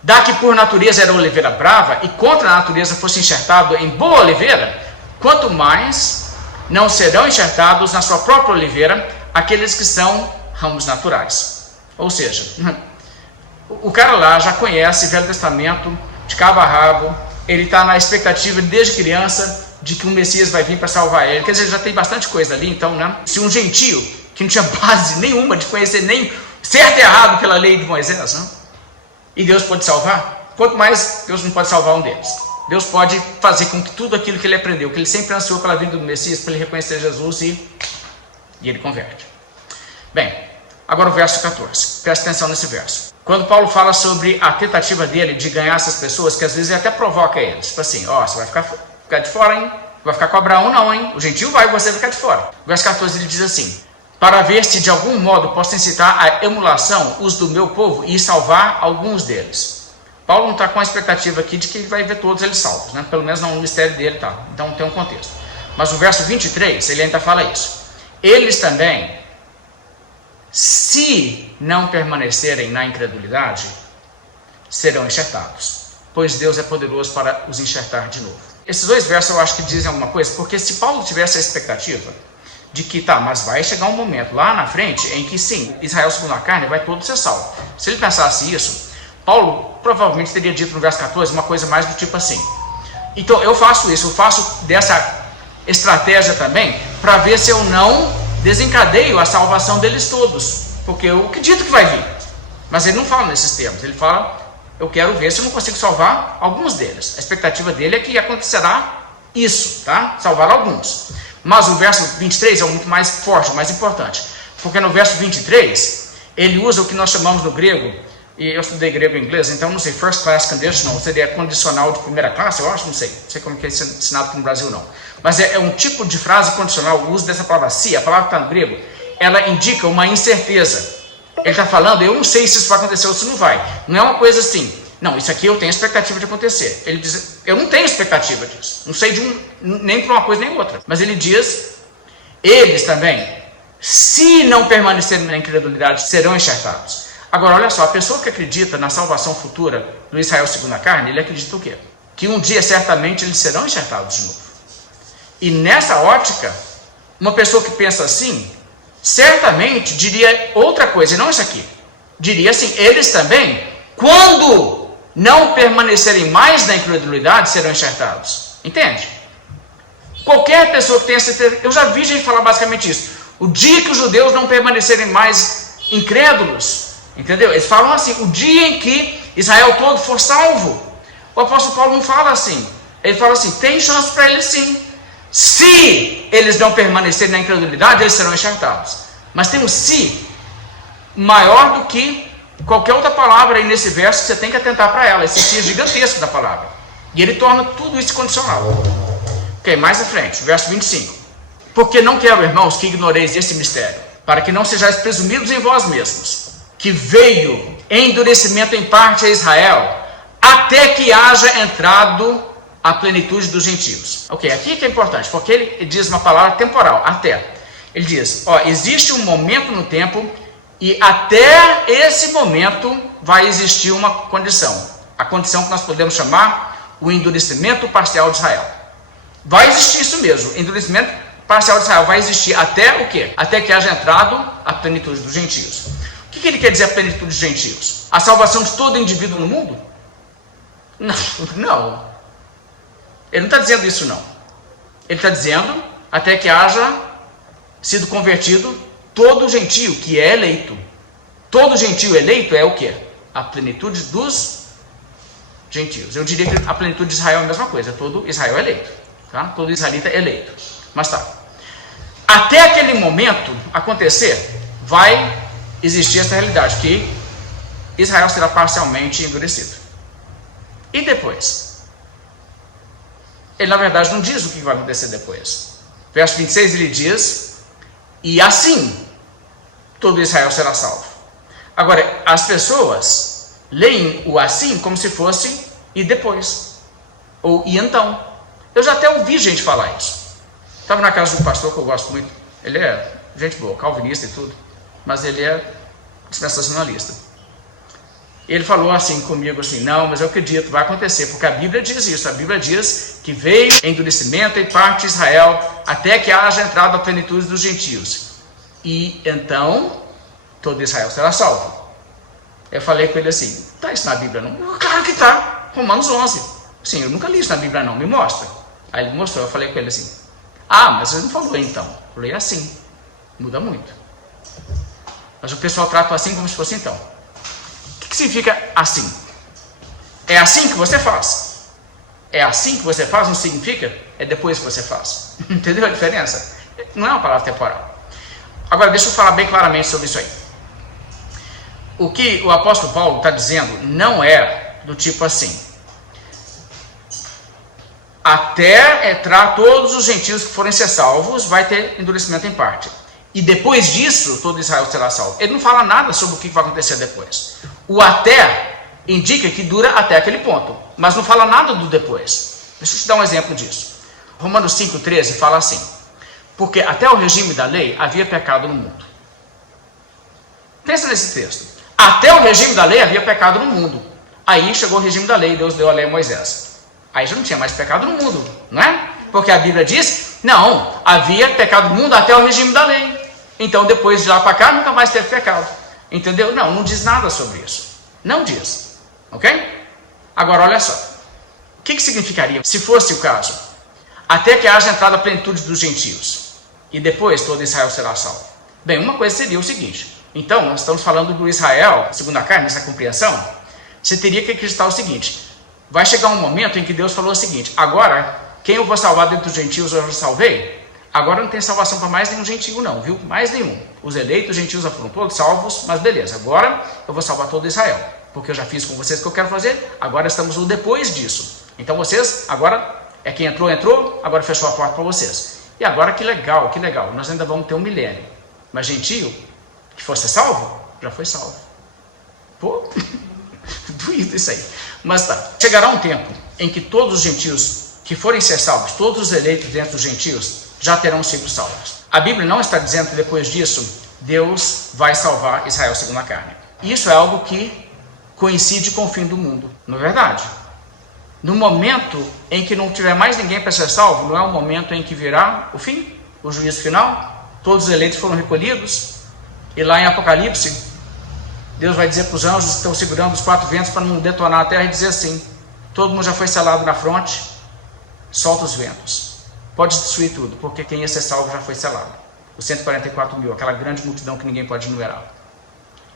da que por natureza era oliveira brava, e contra a natureza fosse enxertado em boa oliveira, quanto mais não serão enxertados na sua própria oliveira aqueles que são ramos naturais. Ou seja, o cara lá já conhece o Velho Testamento de cabo a rabo, ele está na expectativa desde criança de que o Messias vai vir para salvar ele. Quer dizer, já tem bastante coisa ali, então, né? Se um gentio que não tinha base nenhuma de conhecer nem certo e errado pela lei de Moisés, né? E Deus pode salvar, quanto mais Deus não pode salvar um deles. Deus pode fazer com que tudo aquilo que ele aprendeu, que ele sempre ansiou pela vinda do Messias, para ele reconhecer Jesus e ele converte. Bem, agora o verso 14. Presta atenção nesse verso. Quando Paulo fala sobre a tentativa dele de ganhar essas pessoas, que às vezes ele até provoca eles. Tipo assim, você vai ficar de fora, hein? Vai ficar com Abraão não, hein? O gentio vai, você vai ficar de fora. O verso 14 ele diz assim, para ver se de algum modo posso incitar a emulação, os do meu povo, e salvar alguns deles. Paulo não está com a expectativa aqui de que vai ver todos eles salvos, né? Pelo menos não no ministério dele, tá? Então tem um contexto. Mas no verso 23, ele ainda fala isso. Eles também, se não permanecerem na incredulidade, serão enxertados, pois Deus é poderoso para os enxertar de novo. Esses dois versos eu acho que dizem alguma coisa, porque se Paulo tivesse a expectativa de que, tá, mas vai chegar um momento lá na frente em que sim, Israel segundo a carne vai todo ser salvo. Se ele pensasse isso, Paulo provavelmente teria dito no verso 14 uma coisa mais do tipo assim. Então eu faço isso, eu faço dessa estratégia também para ver se eu não desencadeio a salvação deles todos, porque eu acredito que vai vir. Mas ele não fala nesses termos, ele fala, eu quero ver se eu não consigo salvar alguns deles. A expectativa dele é que acontecerá isso, tá? Salvar alguns. Mas o verso 23 é muito mais forte, mais importante, porque no verso 23 ele usa o que nós chamamos no grego, e eu estudei grego e inglês, então não sei, first class conditional, seria condicional de primeira classe, eu acho, não sei como que é ensinado aqui no Brasil não, mas é um tipo de frase condicional, o uso dessa palavra se, a palavra que está no grego, ela indica uma incerteza. Ele está falando, eu não sei se isso vai acontecer ou se não vai, não é uma coisa assim, não, isso aqui eu tenho expectativa de acontecer. Ele diz, eu não tenho expectativa disso, não sei nem para uma coisa nem outra, mas ele diz, eles também, se não permanecerem na incredulidade, serão enxertados. Agora, olha só, a pessoa que acredita na salvação futura do Israel segundo a carne, ele acredita o quê? Que um dia, certamente, eles serão enxertados de novo. E nessa ótica, uma pessoa que pensa assim, certamente diria outra coisa, e não isso aqui. Diria assim, eles também, quando não permanecerem mais na incredulidade, serão enxertados. Entende? Qualquer pessoa que tenha certeza, eu já vi gente falar basicamente isso. O dia que os judeus não permanecerem mais incrédulos, entendeu? Eles falam assim, o dia em que Israel todo for salvo. O apóstolo Paulo não fala assim. Ele fala assim, tem chance para eles sim. Se eles não permanecerem na incredulidade, eles serão enxertados. Mas tem um se maior do que qualquer outra palavra aí nesse verso, que você tem que atentar para ela. Esse se é gigantesco da palavra. E ele torna tudo isso condicional. Ok, mais à frente, verso 25. Porque não quero, irmãos, que ignoreis esse mistério, para que não sejais presumidos em vós mesmos, que veio endurecimento em parte a Israel, até que haja entrado a plenitude dos gentios. Ok, aqui que é importante, porque ele diz uma palavra temporal, até. Ele diz, ó, existe um momento no tempo, e até esse momento vai existir uma condição. A condição que nós podemos chamar o endurecimento parcial de Israel. Vai existir isso mesmo, endurecimento parcial de Israel vai existir até o quê? Até que haja entrado a plenitude dos gentios. O que ele quer dizer a plenitude dos gentios? A salvação de todo indivíduo no mundo? Não. Ele não está dizendo isso não. Ele está dizendo até que haja sido convertido todo gentio que é eleito. Todo gentio eleito é o quê? A plenitude dos gentios. Eu diria que a plenitude de Israel é a mesma coisa. Todo Israel é eleito. Tá? Todo israelita é eleito. Mas tá. Até aquele momento acontecer, vai existir essa realidade, que Israel será parcialmente endurecido. E depois? Ele na verdade não diz o que vai acontecer depois. Verso 26 ele diz, e assim todo Israel será salvo. Agora, as pessoas leem o assim como se fosse e depois, ou e então. Eu já até ouvi gente falar isso. Estava na casa de um pastor que eu gosto muito, ele é gente boa, calvinista e tudo, mas ele é dispensacionalista. Ele falou assim comigo, assim, não, mas eu acredito, vai acontecer, porque a Bíblia diz isso, a Bíblia diz que veio endurecimento em parte de Israel, até que haja entrado a plenitude dos gentios, e então todo Israel será salvo. Eu falei com ele assim, está isso na Bíblia não? Claro que está, Romanos 11. Sim, eu nunca li isso na Bíblia não, me mostra. Aí ele mostrou, eu falei com ele assim, mas ele não falou então. Eu falei assim, muda muito. Mas o pessoal trata assim como se fosse então. O que significa assim? É assim que você faz. É assim que você faz não significa é depois que você faz. Entendeu a diferença? Não é uma palavra temporal. Agora deixa eu falar bem claramente sobre isso aí. O que o apóstolo Paulo está dizendo não é do tipo assim, até entrar todos os gentios que forem ser salvos, vai ter endurecimento em parte. e depois disso todo Israel será salvo. Ele não fala nada sobre o que vai acontecer depois. O até indica que dura até aquele ponto, mas não fala nada do depois. Deixa eu te dar um exemplo disso. Romanos 5,13 fala assim: porque até o regime da lei havia pecado no mundo. Pensa nesse texto. Até o regime da lei havia pecado no mundo. Aí chegou o regime da lei, Deus deu a lei a Moisés. Aí já não tinha mais pecado no mundo, não é? Porque a Bíblia diz, não, havia pecado no mundo até o regime da lei. Então depois de lá para cá nunca mais teve pecado. Entendeu? Não, não diz nada sobre isso. Não diz. Ok? Agora olha só. O que significaria se fosse o caso? Até que haja entrada a plenitude dos gentios. E depois todo Israel será salvo. Bem, uma coisa seria o seguinte. Então, nós estamos falando do Israel, segundo a carne, essa compreensão. Você teria que acreditar o seguinte. Vai chegar um momento em que Deus falou o seguinte: agora, quem eu vou salvar dentre os gentios eu já salvei. Agora não tem salvação para mais nenhum gentio não, viu? Mais nenhum. Os eleitos gentios já foram todos salvos, mas beleza. Agora eu vou salvar todo Israel. Porque eu já fiz com vocês o que eu quero fazer. Agora estamos no depois disso. Então vocês, agora, é quem entrou, entrou. Agora fechou a porta para vocês. E agora que legal, que legal. Nós ainda vamos ter um milênio. Mas gentio, que fosse salvo, já foi salvo. Pô, doído isso aí. Mas tá, chegará um tempo em que todos os gentios que forem ser salvos, todos os eleitos dentro dos gentios, já terão sido salvos. A Bíblia não está dizendo que depois disso, Deus vai salvar Israel segundo a carne. Isso é algo que coincide com o fim do mundo, não é verdade? No momento em que não tiver mais ninguém para ser salvo, não é o momento em que virá o fim, o juízo final, todos os eleitos foram recolhidos, e lá em Apocalipse, Deus vai dizer para os anjos que estão segurando os 4 ventos para não detonar a terra e dizer assim: todo mundo já foi selado na fronte, solta os ventos, pode destruir tudo, porque quem ia ser salvo já foi selado. Os 144 mil, aquela grande multidão que ninguém pode enumerar.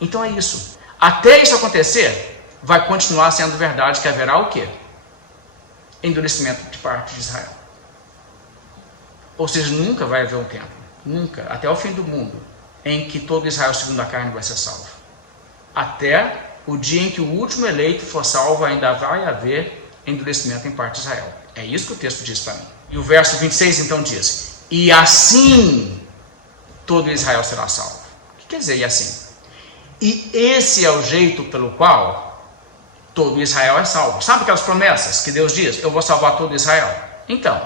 Então é isso. Até isso acontecer, vai continuar sendo verdade que haverá o quê? Endurecimento de parte de Israel. Ou seja, nunca vai haver um tempo, nunca, até o fim do mundo, em que todo Israel segundo a carne vai ser salvo. Até o dia em que o último eleito for salvo, ainda vai haver endurecimento em parte de Israel. É isso que o texto diz para mim. E o verso 26 então diz: e assim todo Israel será salvo. O que quer dizer e assim? E esse é o jeito pelo qual todo Israel é salvo. Sabe aquelas promessas que Deus diz? Eu vou salvar todo Israel. Então,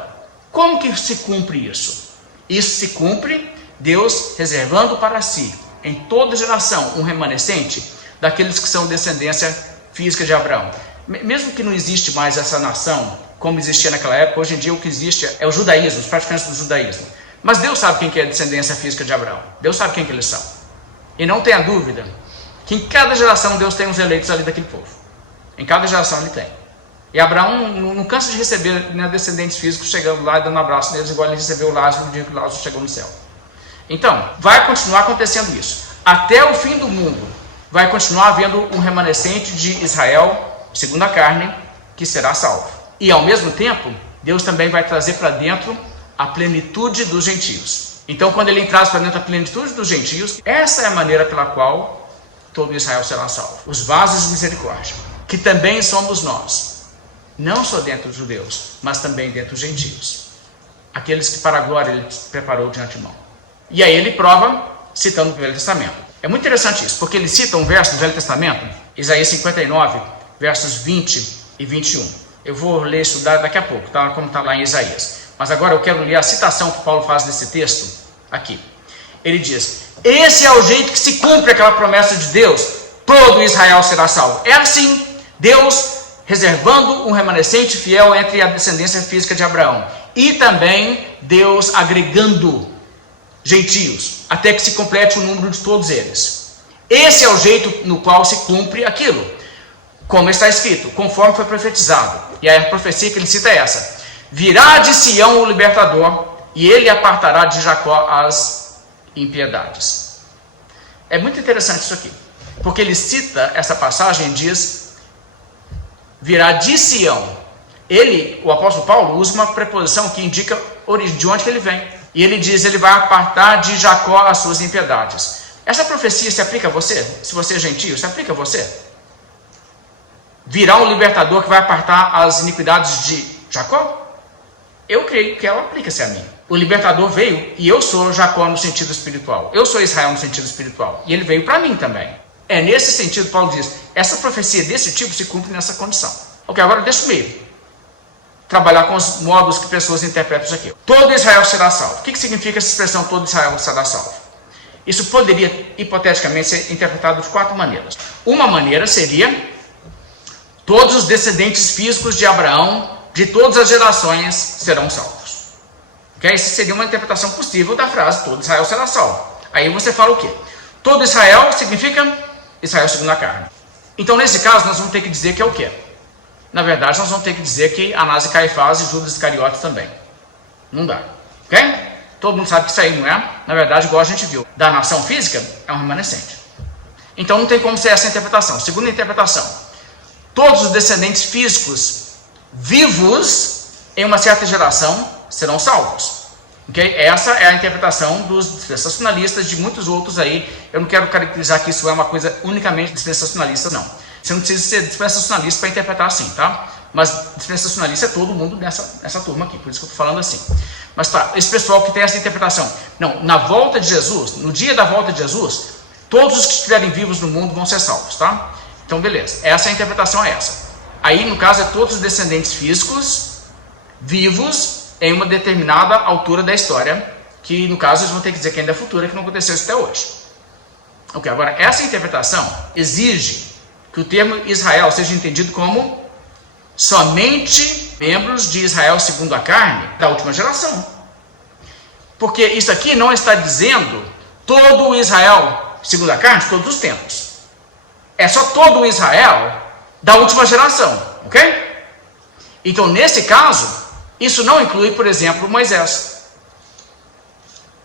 como que se cumpre isso? Isso se cumpre Deus reservando para si, em toda geração, um remanescente daqueles que são descendência física de Abraão. Mesmo que não existe mais essa nação como existia naquela época, hoje em dia o que existe é o judaísmo, os praticantes do judaísmo. Mas Deus sabe quem que é a descendência física de Abraão. Deus sabe quem que eles são. E não tenha dúvida que em cada geração Deus tem uns eleitos ali daquele povo. Em cada geração ele tem. E Abraão não cansa de receber, né, descendentes físicos chegando lá e dando um abraço neles, igual ele recebeu o Lázaro no dia que o Lázaro chegou no céu. Então, vai continuar acontecendo isso. Até o fim do mundo, vai continuar havendo um remanescente de Israel, segundo a carne, que será salvo. E ao mesmo tempo, Deus também vai trazer para dentro a plenitude dos gentios. Então, quando ele traz para dentro a plenitude dos gentios, essa é a maneira pela qual todo Israel será salvo. Os vasos de misericórdia, que também somos nós, não só dentro dos judeus, mas também dentro dos gentios. Aqueles que para a glória ele preparou de antemão. E aí ele prova, citando o Velho Testamento. É muito interessante isso, porque ele cita um verso do Velho Testamento, Isaías 59, versos 20 e 21. Eu vou ler isso daqui a pouco, tá? Como está lá em Isaías. Mas agora eu quero ler a citação que Paulo faz nesse texto, aqui. Ele diz: esse é o jeito que se cumpre aquela promessa de Deus, todo Israel será salvo. É assim, Deus reservando um remanescente fiel entre a descendência física de Abraão. E também Deus agregando gentios, até que se complete o número de todos eles. Esse é o jeito no qual se cumpre aquilo, como está escrito, conforme foi profetizado. E a profecia que ele cita é essa: virá de Sião o libertador, e ele apartará de Jacó as impiedades. É muito interessante isso aqui, porque ele cita essa passagem e diz: virá de Sião. Ele, o apóstolo Paulo, usa uma preposição que indica de onde que ele vem. E ele diz: ele vai apartar de Jacó as suas impiedades. Essa profecia se aplica a você? Se você é gentio, se aplica a você? Virá um libertador que vai apartar as iniquidades de Jacó? eu creio que ela aplica-se a mim. O libertador veio e eu sou Jacó no sentido espiritual. Eu sou Israel no sentido espiritual. E ele veio para mim também. É nesse sentido, Paulo diz, essa profecia desse tipo se cumpre nessa condição. Ok, agora deixa eu trabalhar com os modos que pessoas interpretam isso aqui. Todo Israel será salvo. O que significa essa expressão todo Israel será salvo? Isso poderia, hipoteticamente, ser interpretado de 4 maneiras. Uma maneira seria todos os descendentes físicos de Abraão, de todas as gerações, serão salvos. Okay? Essa seria uma interpretação possível da frase todo Israel será salvo. Aí você fala o quê? Todo Israel significa Israel segundo a carne. Então, nesse caso, nós vamos ter que dizer que é o quê? Na verdade, nós vamos ter que dizer que Anás e Caifás e Judas Iscariotes também. Não dá. Ok? Todo mundo sabe que isso aí não é, na verdade, igual a gente viu, da nação física, é um remanescente. Então, não tem como ser essa interpretação. Segunda interpretação, todos os descendentes físicos vivos em uma certa geração serão salvos. Okay? Essa é a interpretação dos dispensacionalistas, de muitos outros aí. Eu não quero caracterizar que isso é uma coisa unicamente dispensacionalista, não. Você não precisa ser dispensacionalista para interpretar assim, tá? Mas dispensacionalista é todo mundo nessa turma aqui, por isso que eu estou falando assim. Mas tá, esse pessoal que tem essa interpretação, não, na volta de Jesus, no dia da volta de Jesus, todos os que estiverem vivos no mundo vão ser salvos, tá? Então, beleza, essa é a interpretação, é essa. Aí, no caso, é todos os descendentes físicos vivos em uma determinada altura da história, que, no caso, eles vão ter que dizer que ainda é futura, que não aconteceu isso até hoje. Ok, agora, essa interpretação exige que o termo Israel seja entendido como somente membros de Israel segundo a carne da última geração. Porque isso aqui não está dizendo todo o Israel segundo a carne de todos os tempos. É só todo o Israel da última geração, ok? Então, nesse caso, isso não inclui, por exemplo, Moisés.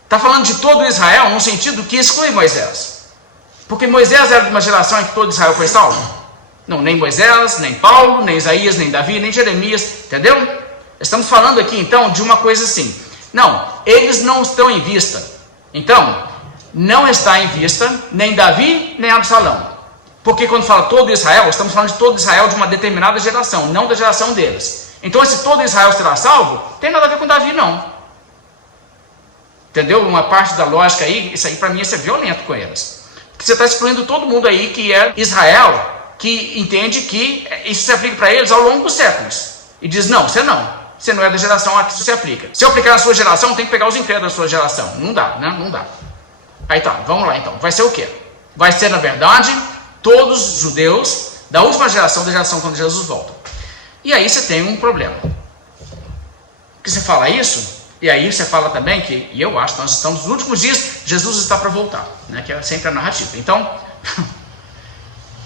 Está falando de todo o Israel no sentido que exclui Moisés. Porque Moisés era de uma geração em que todo Israel foi salvo? Não, nem Moisés, nem Paulo, nem Isaías, nem Davi, nem Jeremias, entendeu? Estamos falando aqui, então, de uma coisa assim. Não, eles não estão em vista. Então, não está em vista nem Davi, nem Absalão. Porque quando fala todo Israel, estamos falando de todo Israel de uma determinada geração, não da geração deles. Então, esse todo Israel será salvo, tem nada a ver com Davi, não. Entendeu? Uma parte da lógica aí, isso aí para mim, isso é violento com eles. Porque você está excluindo todo mundo aí que é Israel, que entende que isso se aplica para eles ao longo dos séculos. E diz, não, você não é da geração a que isso se aplica. Se eu aplicar na sua geração, tem que pegar os incrédulos da sua geração. Não dá, né? Não dá. Aí tá, vamos lá então. Vai ser o quê? Vai ser, na verdade, todos os judeus da última geração, da geração quando Jesus volta. E aí você tem um problema. Porque você fala isso, e aí você fala também que, e eu acho que nós estamos nos últimos dias, Jesus está para voltar, né? Que é sempre a narrativa. Então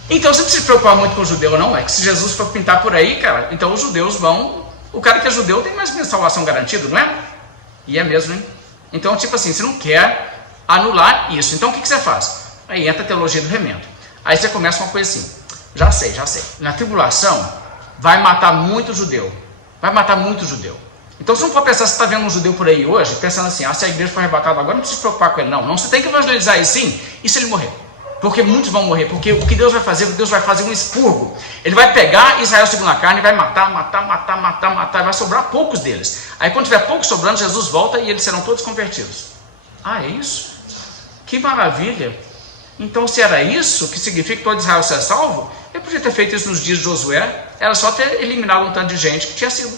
você não precisa se preocupar muito com o judeu, não. É que se Jesus for pintar por aí, cara, então os judeus vão... O cara que é judeu tem mais ou menos salvação garantida, não é? E é mesmo, hein? Então, tipo assim, você não quer anular isso. Então, o que você faz? Aí entra a teologia do remendo. Aí você começa uma coisa assim. Já sei. Na tribulação, vai matar muito judeu. Vai matar muito judeu. Então, você não pode pensar, você está vendo um judeu por aí hoje, pensando assim, se a igreja for arrebatada agora, não precisa se preocupar com ele, não. Não, você tem que evangelizar ele sim, e se ele morrer? Porque muitos vão morrer, porque o que Deus vai fazer um expurgo. Ele vai pegar Israel segundo a carne, vai matar, e vai sobrar poucos deles. Aí quando tiver poucos sobrando, Jesus volta e eles serão todos convertidos. É isso? Que maravilha! Então, se era isso que significa que todo Israel ser salvo, eu podia ter feito isso nos dias de Josué, era só ter eliminado um tanto de gente que tinha sido.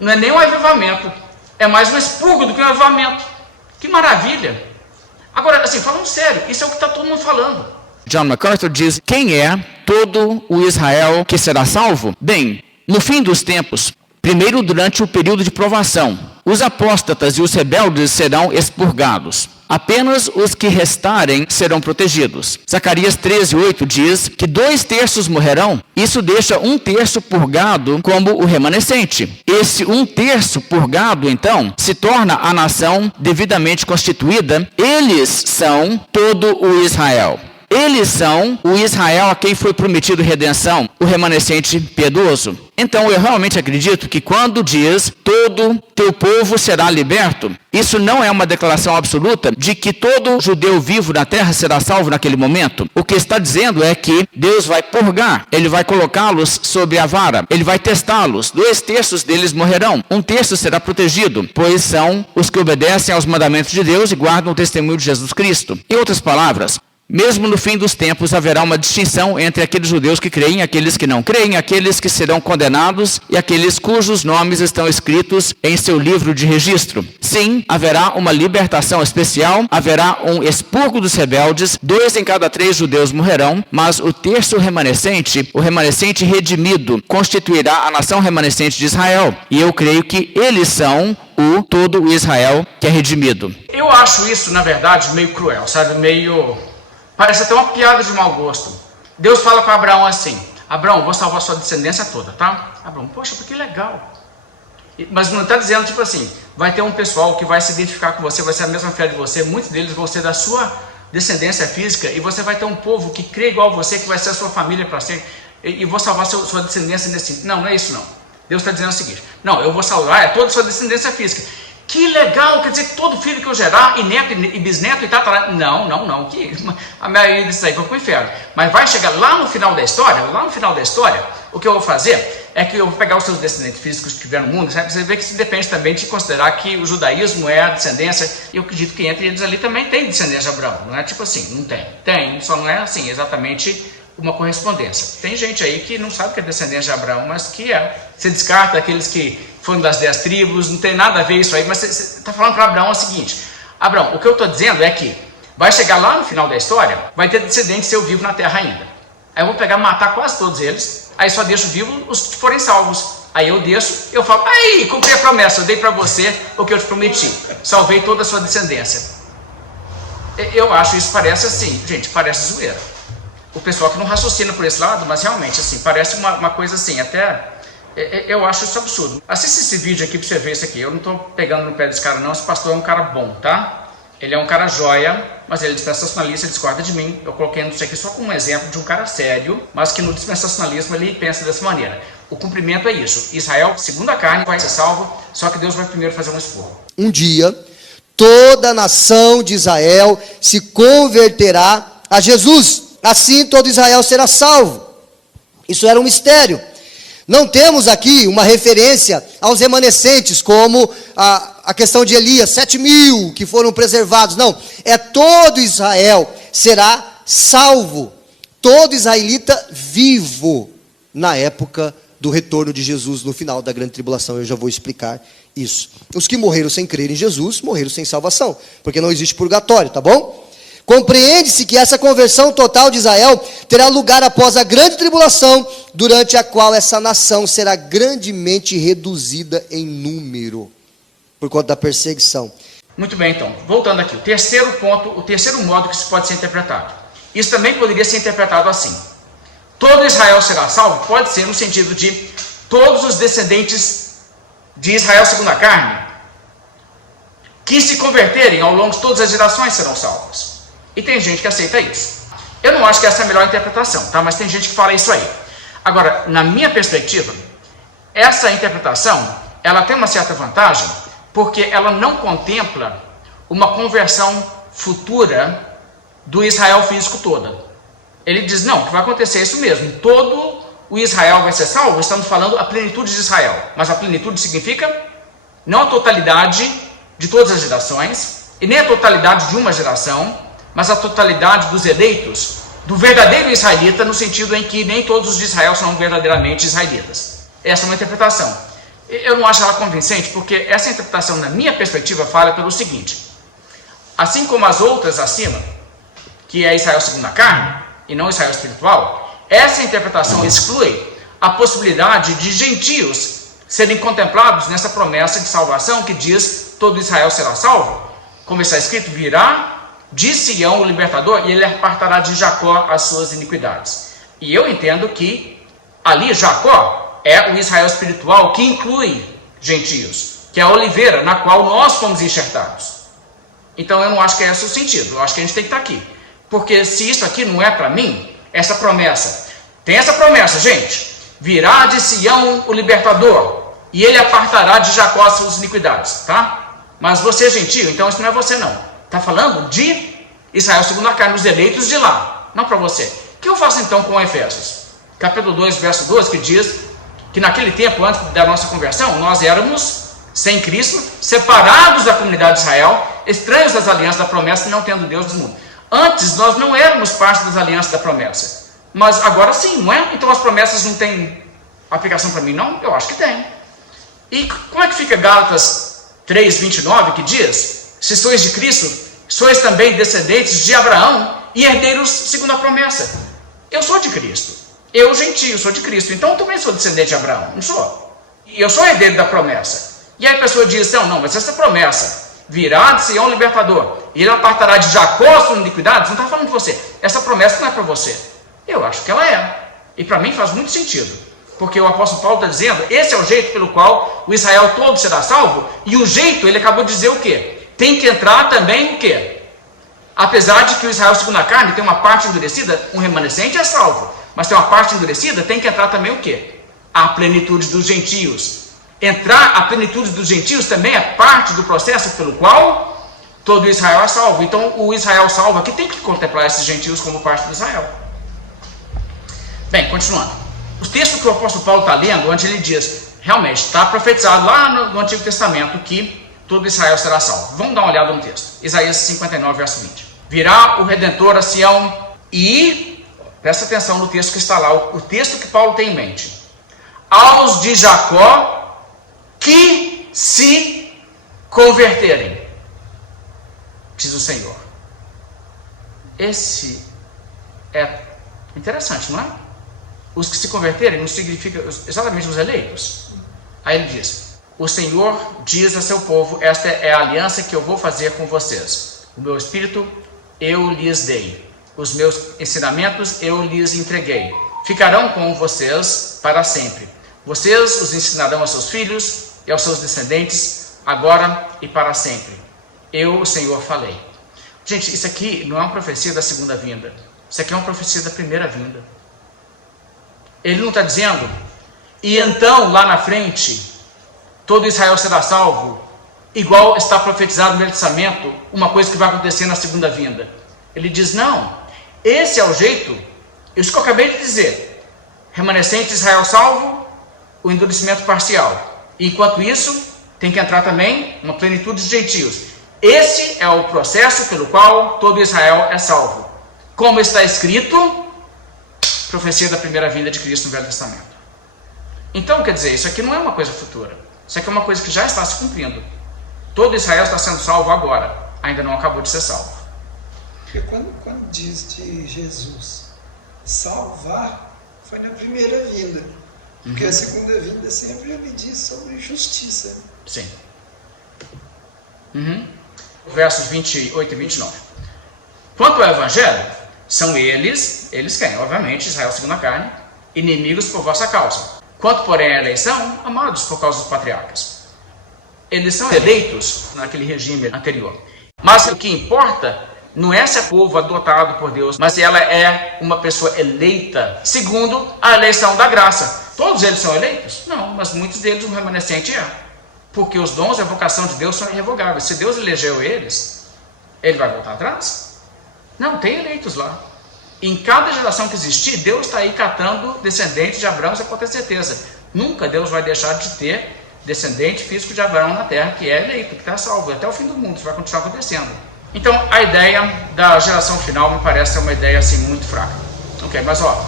Não é nem um avivamento, é mais um expurgo do que um avivamento. Que maravilha! Agora, assim, falando sério, isso é o que está todo mundo falando. John MacArthur diz, quem é todo o Israel que será salvo? Bem, no fim dos tempos, primeiro durante o período de provação, os apóstatas e os rebeldes serão expurgados. Apenas os que restarem serão protegidos. Zacarias 13:8 diz que 2/3 morrerão. Isso deixa 1/3 purgado como o remanescente. Esse 1/3 purgado, então, se torna a nação devidamente constituída. Eles são todo o Israel. Eles são o Israel a quem foi prometido redenção, o remanescente piedoso. Então eu realmente acredito que quando diz todo teu povo será liberto, isso não é uma declaração absoluta de que todo judeu vivo na terra será salvo naquele momento. O que está dizendo é que Deus vai purgar, ele vai colocá-los sobre a vara, ele vai testá-los. 2 terços deles morrerão, 1 terço será protegido, pois são os que obedecem aos mandamentos de Deus e guardam o testemunho de Jesus Cristo. Em outras palavras, mesmo no fim dos tempos haverá uma distinção entre aqueles judeus que creem e aqueles que não creem, aqueles que serão condenados e aqueles cujos nomes estão escritos em seu livro de registro. Sim, haverá uma libertação especial, haverá um expurgo dos rebeldes, 2 em cada 3 judeus morrerão, mas o terço remanescente, o remanescente redimido, constituirá a nação remanescente de Israel. E eu creio que eles são todo o Israel que é redimido. Eu acho isso, na verdade, meio cruel, sabe? Parece até uma piada de mau gosto. Deus fala com Abraão assim: Abraão, vou salvar sua descendência toda, tá? Abraão, poxa, que legal. Mas não está dizendo tipo assim, vai ter um pessoal que vai se identificar com você, vai ser a mesma fé de você, muitos deles vão ser da sua descendência física, e você vai ter um povo que crê igual a você, que vai ser a sua família para sempre, e vou salvar sua descendência nesse sentido. Não, não é isso não. Deus está dizendo o seguinte: não, eu vou salvar toda a sua descendência física. Que legal, quer dizer que todo filho que eu gerar, e neto, e bisneto, e tal, não, que a maioria desses aí vai para o inferno. Mas vai chegar lá no final da história, o que eu vou fazer é que eu vou pegar os seus descendentes físicos que tiveram no mundo, sabe? Você vê que isso depende também de considerar que o judaísmo é a descendência, e eu acredito que entre eles ali também tem descendência de Abraão, não é tipo assim, não tem. Tem, só não é assim, exatamente uma correspondência. Tem gente aí que não sabe que é descendência de Abraão, mas que é. Você descarta aqueles que foram das 10 tribos, não tem nada a ver isso aí, mas você está falando para Abraão o seguinte: Abraão, o que eu estou dizendo é que vai chegar lá no final da história, vai ter descendente seu vivo na terra ainda. Aí eu vou pegar, matar quase todos eles, aí só deixo vivo os que forem salvos. Aí eu desço, eu falo: aí, cumpri a promessa, eu dei para você o que eu te prometi, salvei toda a sua descendência. Eu acho isso, parece assim, gente, parece zoeira. O pessoal que não raciocina por esse lado, mas realmente assim, parece uma coisa assim, até eu acho isso absurdo. Assista esse vídeo aqui para você ver isso aqui. Eu não estou pegando no pé desse cara não, esse pastor é um cara bom, tá? Ele é um cara joia, mas ele é dispensacionalista, ele discorda de mim. Eu coloquei isso aqui só como um exemplo de um cara sério, mas que no dispensacionalismo ele pensa dessa maneira. O cumprimento é isso: Israel, segundo a carne, vai ser salvo, só que Deus vai primeiro fazer um expurgo. Um dia, toda a nação de Israel se converterá a Jesus. Assim todo Israel será salvo. Isso era um mistério. Não temos aqui uma referência aos remanescentes, como a questão de Elias, 7.000 que foram preservados. Não, é todo Israel será salvo. Todo israelita vivo na época do retorno de Jesus, no final da grande tribulação. Eu já vou explicar isso. Os que morreram sem crer em Jesus, morreram sem salvação, porque não existe purgatório, tá bom? Compreende-se que essa conversão total de Israel terá lugar após a grande tribulação, durante a qual essa nação será grandemente reduzida em número, por conta da perseguição. Muito bem, então, voltando aqui, o terceiro ponto, o terceiro modo que isso pode ser interpretado. Isso também poderia ser interpretado assim: todo Israel será salvo, pode ser no sentido de todos os descendentes de Israel segundo a carne, que se converterem ao longo de todas as gerações serão salvos. E tem gente que aceita isso. Eu não acho que essa é a melhor interpretação, tá? Mas tem gente que fala isso aí. Agora, na minha perspectiva, essa interpretação, ela tem uma certa vantagem, porque ela não contempla uma conversão futura do Israel físico toda. Ele diz, não, que vai acontecer isso mesmo. Todo o Israel vai ser salvo, estamos falando a plenitude de Israel. Mas a plenitude significa não a totalidade de todas as gerações, e nem a totalidade de uma geração, mas a totalidade dos eleitos, do verdadeiro israelita, no sentido em que nem todos os de Israel são verdadeiramente israelitas. Essa é uma interpretação. Eu não acho ela convincente, porque essa interpretação, na minha perspectiva, fala pelo seguinte: assim como as outras acima, que é Israel segundo a carne, e não Israel espiritual, essa interpretação exclui a possibilidade de gentios serem contemplados nessa promessa de salvação que diz, todo Israel será salvo. Como está escrito, virá de Sião o libertador, e ele apartará de Jacó as suas iniquidades. E eu entendo que ali Jacó é o Israel espiritual, que inclui gentios, que é a oliveira na qual nós fomos enxertados. Então eu não acho que é esse o sentido. Eu acho que a gente tem que estar aqui. Porque se isso aqui não é para mim, essa promessa, tem essa promessa, gente, virá de Sião o libertador, e ele apartará de Jacó as suas iniquidades, tá? Mas você é gentio, então isso não é você não. Está falando de Israel segundo a carne, os eleitos de lá, não para você. O que eu faço então com Efésios? Capítulo 2, verso 12, que diz que naquele tempo, antes da nossa conversão, nós éramos, sem Cristo, separados da comunidade de Israel, estranhos das alianças da promessa, não tendo Deus do mundo. Antes, nós não éramos parte das alianças da promessa. Mas agora sim, não é? Então as promessas não têm aplicação para mim, não? Eu acho que tem. E como é que fica Gálatas 3, 29, que diz: se sois de Cristo, sois também descendentes de Abraão e herdeiros segundo a promessa. Eu sou de Cristo. Eu, gentio, sou de Cristo. Então eu também sou descendente de Abraão. Não sou? E eu sou herdeiro da promessa. E aí a pessoa diz: não, mas essa promessa, virá de Sião o libertador, e ele apartará de Jacó as suas iniquidades, não está falando de você. Essa promessa não é para você. Eu acho que ela é. E para mim faz muito sentido. Porque o apóstolo Paulo está dizendo, esse é o jeito pelo qual o Israel todo será salvo. E o jeito, ele acabou de dizer o quê? Tem que entrar também o quê? Apesar de que o Israel segundo a carne tem uma parte endurecida, um remanescente é salvo. Mas tem uma parte endurecida, tem que entrar também o quê? A plenitude dos gentios. Entrar a plenitude dos gentios também é parte do processo pelo qual todo Israel é salvo. Então o Israel salvo aqui tem que contemplar esses gentios como parte do Israel. Bem, continuando. O texto que o apóstolo Paulo está lendo, onde ele diz, realmente, está profetizado lá no Antigo Testamento que todo Israel será salvo. Vamos dar uma olhada no texto. Isaías 59, verso 20. Virá o Redentor a Sião e, presta atenção no texto que está lá, o texto que Paulo tem em mente. Aos de Jacó que se converterem, diz o Senhor. Esse é interessante, não é? Os que se converterem não significa exatamente os eleitos. Aí ele diz, o Senhor diz a seu povo, esta é a aliança que eu vou fazer com vocês. O meu espírito eu lhes dei. Os meus ensinamentos eu lhes entreguei. Ficarão com vocês para sempre. Vocês os ensinarão aos seus filhos e aos seus descendentes, agora e para sempre. Eu, o Senhor, falei. Gente, isso aqui não é uma profecia da segunda vinda. Isso aqui é uma profecia da primeira vinda. Ele não está dizendo, e então lá na frente, todo Israel será salvo, igual está profetizado no Velho Testamento, uma coisa que vai acontecer na segunda vinda. Ele diz, não, esse é o jeito, isso que eu acabei de dizer, remanescente de Israel salvo, o endurecimento parcial. E enquanto isso, tem que entrar também uma plenitude de gentios. Esse é o processo pelo qual todo Israel é salvo. Como está escrito, profecia da primeira vinda de Cristo no Velho Testamento. Então, quer dizer, isso aqui não é uma coisa futura. Isso aqui é uma coisa que já está se cumprindo. Todo Israel está sendo salvo agora. Ainda não acabou de ser salvo. Porque quando diz de Jesus salvar, foi na primeira vinda. Porque a segunda vinda sempre ele diz sobre justiça. Sim. Versos 28 e 29. Quanto ao Evangelho, são eles quem? Obviamente, Israel segundo a carne, inimigos por vossa causa. Quanto, porém, à eleição, amados por causa dos patriarcas. Eles são eleitos naquele regime anterior. Mas o que importa não é se é povo adotado por Deus, mas se ela é uma pessoa eleita, segundo a eleição da graça. Todos eles são eleitos? Não, mas muitos deles o remanescente é. Porque os dons e a vocação de Deus são irrevogáveis. Se Deus elegeu eles, ele vai voltar atrás? Não, tem eleitos lá. Em cada geração que existir, Deus está aí catando descendentes de Abraão, você pode ter certeza. Nunca Deus vai deixar de ter descendente físico de Abraão na terra, que é eleito, que está salvo. Até o fim do mundo, isso vai continuar acontecendo. Então, a ideia da geração final me parece ser uma ideia assim muito fraca. Ok, mas ó,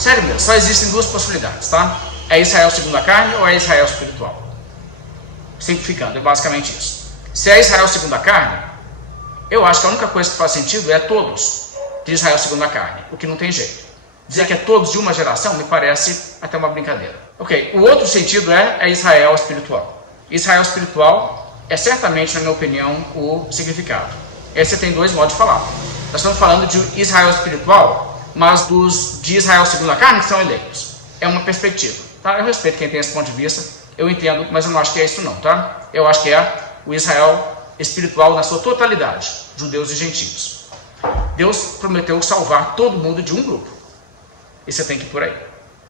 sério mesmo, só existem duas possibilidades, tá? É Israel segundo a carne ou é Israel espiritual? Simplificando, é basicamente isso. Se é Israel segundo a carne, eu acho que a única coisa que faz sentido é todos de Israel segundo a carne, o que não tem jeito. Dizer que é todos de uma geração me parece até uma brincadeira. Ok, o outro sentido é Israel espiritual. Israel espiritual é certamente, na minha opinião, o significado. Aí você tem dois modos de falar. Nós estamos falando de Israel espiritual, mas de Israel segundo a carne que são eleitos. É uma perspectiva. Tá? Eu respeito quem tem esse ponto de vista, eu entendo, mas eu não acho que é isso não. Tá? Eu acho que é o Israel espiritual na sua totalidade, judeus e gentios. Deus prometeu salvar todo mundo de um grupo. E você tem que ir por aí.